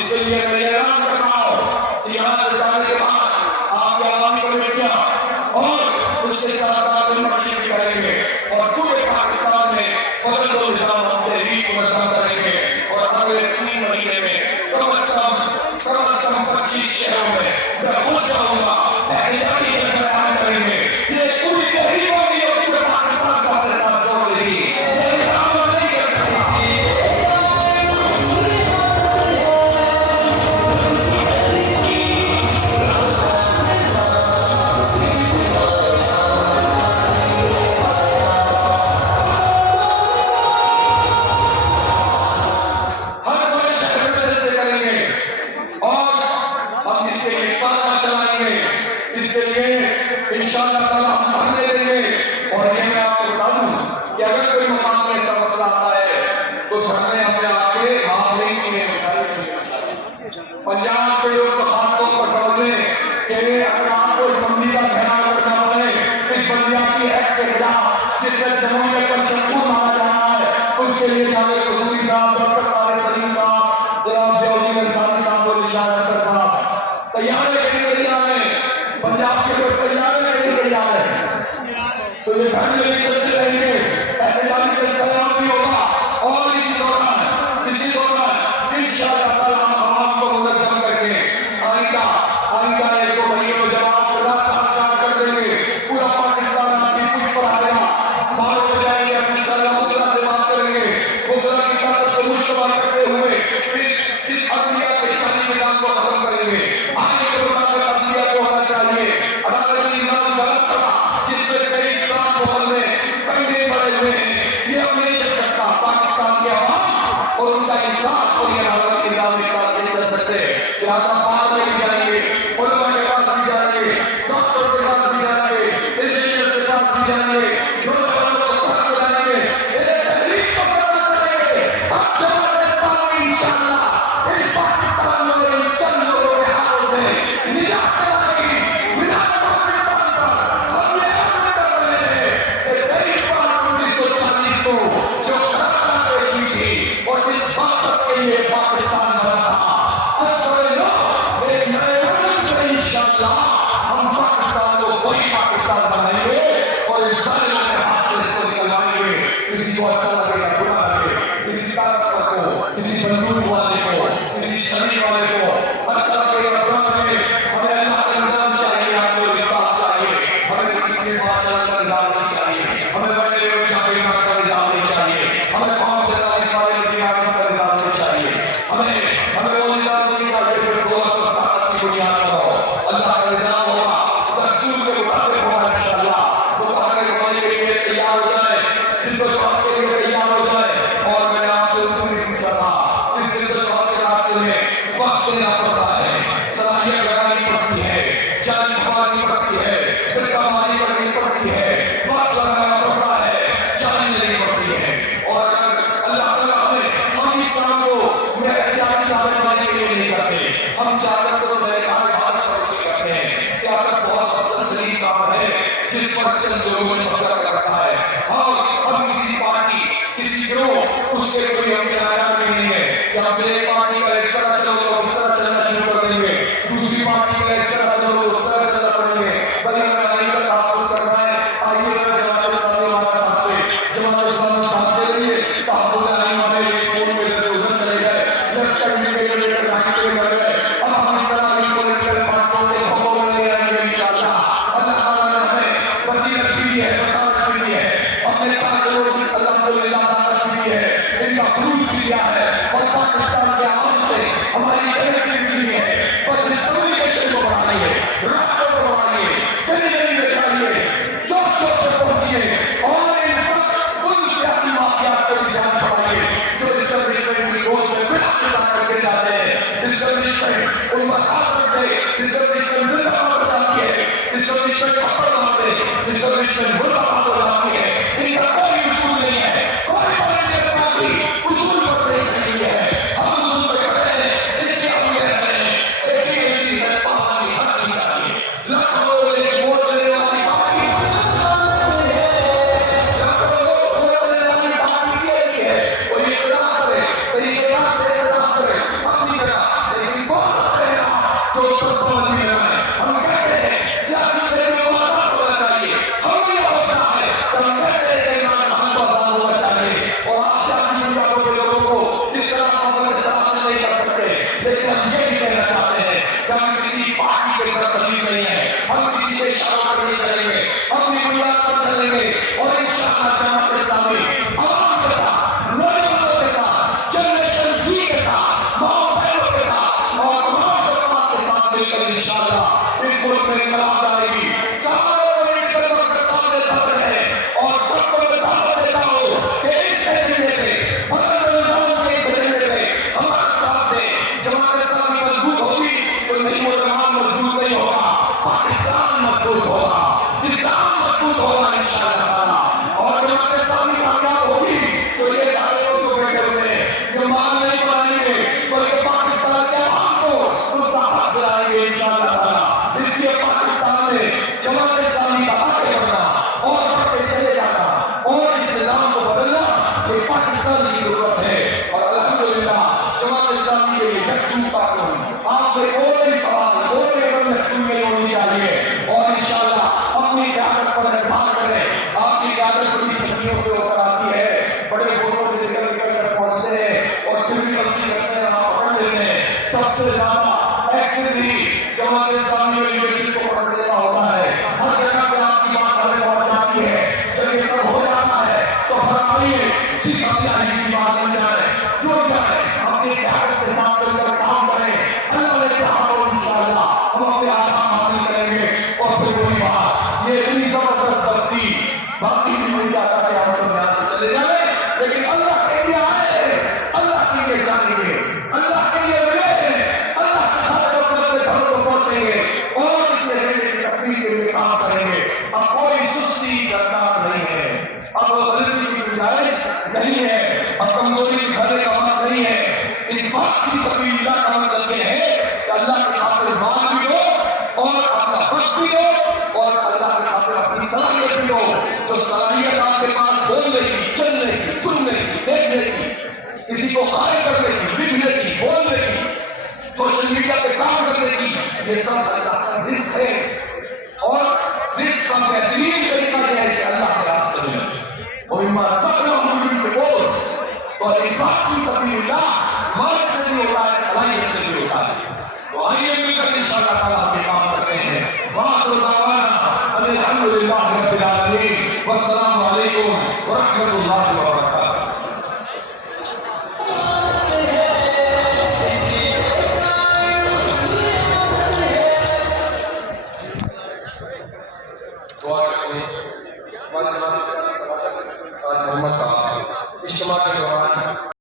اس کے لیے میں یہ اعلان کر رہا ہوں کہ یہاں سے جانے کے بعد آپ کے عوامی کمیٹیاں اور اس کے ساتھ ساتھ یونیورسٹی کریں گے اور پورے پاکستان میں بدل و نظام ہم تحریک کو مدد کریں گے اور اگلے 3 مہینے میں کم از کم 25 شہروں میں میں خود جاؤں گا احتجاجی احتجاج کریں گے یہ پوری تحریک ہوگی اور پورے پاکستان کو اپنے ساتھ جوڑ لے گی یہ نظام نہیں کر سکتا انشاءاللہ تعالیٰ ہم پڑھنے دیں گے اور یہ میں آپ کو بتا دوں کہ اگر کوئی مقام میں ایسا مسئلہ آتا ہے تو دھرنے اپنے آپ کے معاملے کی نہیں اٹھائے پنجاب کے لوگ خاص طور پر سمجھیں کہ اگر آپ کو اسمبلی کا خیال کرنا پڑے اس بلدیاتی ایکٹ کے خلاف جس میں جمہوریت پر شکور مانا جا رہا ہے اس کے لیے جاوید قصوری صاحب ڈاکٹر طارق سلیم صاحب جناب جوہری نظامی صاحب اور نشان اختر صاحب تیار ہے کہ نہیں تیار ہے پنجاب کے لوگ تیار ہے تو یہ گھر میں بھی چلتے رہیں گے احتجاجی سلسلہ بھی ہوگا اور اسی دوران انشاءاللہ تعالیٰ ہم عوام کو منظم کر کے آئندہ 1 مہینے میں جب آپ کے ساتھ سازگار کر دیں گے پورا پاکستان آپ کی پشت پر آئے گا باہر ہو جائیں گے انشاءاللہ مدرہ سے بات کریں گے مدرہ کی طاقت کو مشتبہ کرتے ہوئے اس عدلیہ کے شاہی نظام کو ختم کریں گے آئین کے مطابق عدلیہ کو ہونا چاہیے عدالتی نظام غلط تھا جس میں کئی اسلام محل میں پہلے بڑے ہوئے ہیں یہ ہم نہیں چل سکتا پاکستان کے عوام اور ان کا انصاف اور یہ عدالتی نظام کے ساتھ نہیں چل سکتے لہٰذا باہر نہیں جائیں گے علماء کے پاس بھی جائیں گے ڈاکٹر کے پاس بھی جائیں گے انجینئر کے پاس بھی جائیں گے نوجوانوں کو ساتھ بلائیں گے انہیں تحریک کو کرنا کریں گے ہم جماعت اسلامی انشاءاللہ اس پاکستان میں ان چند لوگوں کے ہاتھوں سے نجات دلائے گی ولایت پاکستان پر ہم یہ عہد کر رہے ہیں کہ 23 مارچ 1940 کو جو قرار پیش ہوئی تھی اور جس مقصد کے لیے پاکستان بنا تھا ایک نئے عمل سے انشاءاللہ ہم پاکستان کو وہی پاکستان بنائیں گے اور اس ظالم کے ہاتھ سے اس کو نکلوائیں گے کسی کو اچھا لگے یا برا لگے کسی طاقتور کو کسی بندوق والے کو کسی چھری والے کو اچھا لگے یا برا لگے ہمیں اللہ کا نظام چاہیے آپ کو انصاف چاہیے ہمیں کسی کے معاشرت کا نظام نہیں چاہیے ہمیں بڑے لوگ چاہیے کا نظام نہیں چاہیے ہمیں 5 والے وزیر اعظم کا نظام نہیں چاہیے ہمیں وہ نظام نہیں چاہیے جو دولت اور طاقت کی بنیاد پر ہو اللہ کا نظام ہوگا رسول کے مطابق ہوگا انشاءاللہ وہ آگے بڑھنے کے لیے تیار ہو جائے جس کو جواب کے لیے تیار ہو جائے اور میں نے آپ سے اس میں پوچھا تھا اس سے جواب کے راستے میں وقت دینا پڑتا ہے صلاحیت لگانی پڑتی ہے جان کمانی پڑتی ہے پھر کمانی کرنی پڑتی ہے وقت لگانا پڑتا ہے جان لینی پڑتی ہے اور اللہ تعالیٰ ہم اس کام کو میرے سیاسی عالم بنانے کے لیے نہیں کرتے ہم سیاست کو میرے کام بہت سمجھ کے کرتے ہیں سیاست بہت پسند ترین کام ہے جس پر چند لوگوں نے قبضہ کر رکھا ہے اور ہم کسی پارٹی کسی گروہ اس کے کوئی ہم کنایا بھی نہیں ہے کہ ہم سے ایک پارٹی کا اس طرح چلو تو اس طرح چلنا شروع کر دیں گے دوسری پارٹی کا اس طرح چلو تو اس طرح چلنا پڑیں گے بلکہ ہمیں آئین کا تحفظ کرنا ہے آئیے میں جماعت اسلامی ہمارا ساتھ ہے جماعت اسلامی ساتھ کے لیے تحفظ آئین والے فون میں سے ادھر چلے گئے لیفٹ کرنے کے لیے رائٹ پہ کر گئے اب ہم اس طرح کی پولیٹیکل پارٹیوں کے حقوق میں لے آئیں گے انشاءاللہ اللہ تعالیٰ نے ہمیں بصیرت دی ہے بصارت دی ہے اپنے تعلق الحمدللہ طاقت دی ہے ان کا فروغ دیا ہے اور پاکستان کے عوام سے ہماری کنیکٹیوٹی دی ہے بس اس کمیونیکیشن کو بڑھائیے رابطوں کو بڑھائیے کہیں نہیں چاہیے چوک چوک پہ پہنچیے اور ان سب ان سیاسی مافیات کو بھی جان چھوڑائیے جو ریزرویشن کی گود میں بلا بلا کر کے جاتے ہیں ریزرویشن ان پر ہاتھ رکھ دے ریزرویشن ملتا ہوا جاتی ہے ریزرویشن کپڑ مارتے ریزرویشن ملتا ہوا جاتی ہے ان کا کوئی اصول نہیں ہے کوئی پولیٹیکل پارٹی اصول پر نہیں ہے ہم اصول پہ کھڑے ہیں اس سے ہم یہ کہہ رہے ہیں ایک ہی ایک ہے پہاڑی ہٹنی چاہیے لاکھوں لوگ ایک ووٹ دینے والی پارٹی لاکھوں لوگ ووٹ دینے والی پارٹی ایک ہے وہ یہ اقدام کرے تو یہ اقدام کرے اپنی جگہ لیکن ہم یہ بھی کہنا چاہتے ہیں کہ ہم کسی پارٹی کے ساتھ تکلیف نہیں ہے، ہم کسی کے اشاروں پر نہیں چلیں گے، اپنی بنیاد پر چلیں گے اور انشاءاللہ جماعت اسلامی عوام کے ساتھ، نوجوانوں کے ساتھ، جنریشن جی کے ساتھ، ماں بہنوں کے ساتھ اور تمام طبقات کے ساتھ مل کر انشاءاللہ اس ملک میں انقلاب لائے گی۔ سارے کو ایک طرف کا کام دیتا رہے اور سب کو میں دعوت دیتا ہوں کہ اس ایجنڈے پہ بدل نظام کے اس ایجنڈے پہ ہمارے ساتھ دیں۔ جماعت اسلامی مضبوط ہوگی تو نہیں وہ نظام مضبوط نہیں ہوگا، پاکستان مضبوط ہوگا، اسلام مضبوط ہوگا انشاءاللہ تعالیٰ، اور جماعت اسلامی کامیاب ہوگی تو یہ سارے لوگ بیٹھے ہوئے ہیں یہ مال نہیں بنائیں گے بلکہ پاکستان کے عوام کو اس کا حق دلائیں گے انشاءاللہ تعالیٰ۔ اس لیے پاکستان میں جماعت اسلامی کا آگے بڑھنا اور بڑھتے چلے جانا اور اس نظام کو بدلنا یہ پاکستان کی ضرورت ہے، اور الحمدللہ جماعت اسلامی کے لیے یکسو کارکن آپ میں کوئی سوال کوئی اگر یکسو نہیں ہونی چاہیے، اور انشاءاللہ اپنی قیادت پر اعتماد کریں۔ آپ کی قیادت بڑی چھٹیوں سے اوپر آتی ہے، بڑے فوٹوں سے نکل کر پہنچتے ہیں اور پھر بھی غلطی کرتے ہیں، آپ پکڑ لیتے ہیں۔ سب سے زیادہ ایکسیڈنٹ جماعت اسلامی اور لیڈرشپ کو پکڑ دینا ہوتا ہے، ہر جگہ سے آپ کی بات ہمیں پہنچ جاتی ہے۔ جب یہ سب ہو جاتا ہے تو فرمائیے صرف اپنی آئی کی بات بن جائے جو جائے اپنی قیادت کے ساتھ مل کر کام کریں، اللہ نے چاہا تو انشاءاللہ ہم اپنے آرام حاصل کریں گے۔ اور پھر وہی بات یہ اتنی زبردست برسی باقی بھی نہیں چاہتا کہ ہم سب یہاں سے چلے جائیں، لیکن اللہ کے لیے آئے، اللہ کے لیے جائیں گے، اللہ کے لیے ملے، اللہ کے ساتھ اپنے گھروں کو پہنچیں گے اور اس ایجنڈے کی تکمیل کے لیے کام کریں گے۔ اب کوئی سستی درکار نہیں ہے، اب غلطی کی گنجائش نہیں ہے، اب کمزوری کی گھر کا وقت نہیں ہے۔ انفاق کی سبیل اللہ کا مطلب یہ ہے کہ اللہ کے خاطر مال بھی ہو اور اپنا وقت بھی ہو اور اللہ کے خاطر اپنی صلاحیت بھی ہو۔ جو صلاحیت آپ کے پاس بولنے کی، چلنے کی، سننے کی، دیکھنے کی، کسی کو قائم کرنے کی، لکھنے کی، بولنے کی، سوشل میڈیا پہ کام کرنے کی، یہ سب اللہ کا رزق ہے، اور رزق کا بہترین طریقہ یہ ہے کہ اللہ کے راستے میں وَمِمَّا رَزَقْنَاهُمْ يُنْفِقُونَ، اور انفاق فی سبیل اللہ مال سے بھی ہوتا ہے، صلاحیت سے بھی ہوتا ہے۔ تو آئیے مل کر انشاءاللہ تعالیٰ ہم کام کرتے ہیں۔ وآخر دعوانا ان الحمدللہ رب العالمین، والسلام علیکم ورحمۃ اللہ وبرکاتہ۔ محمد صاحب اجتماع کے دوران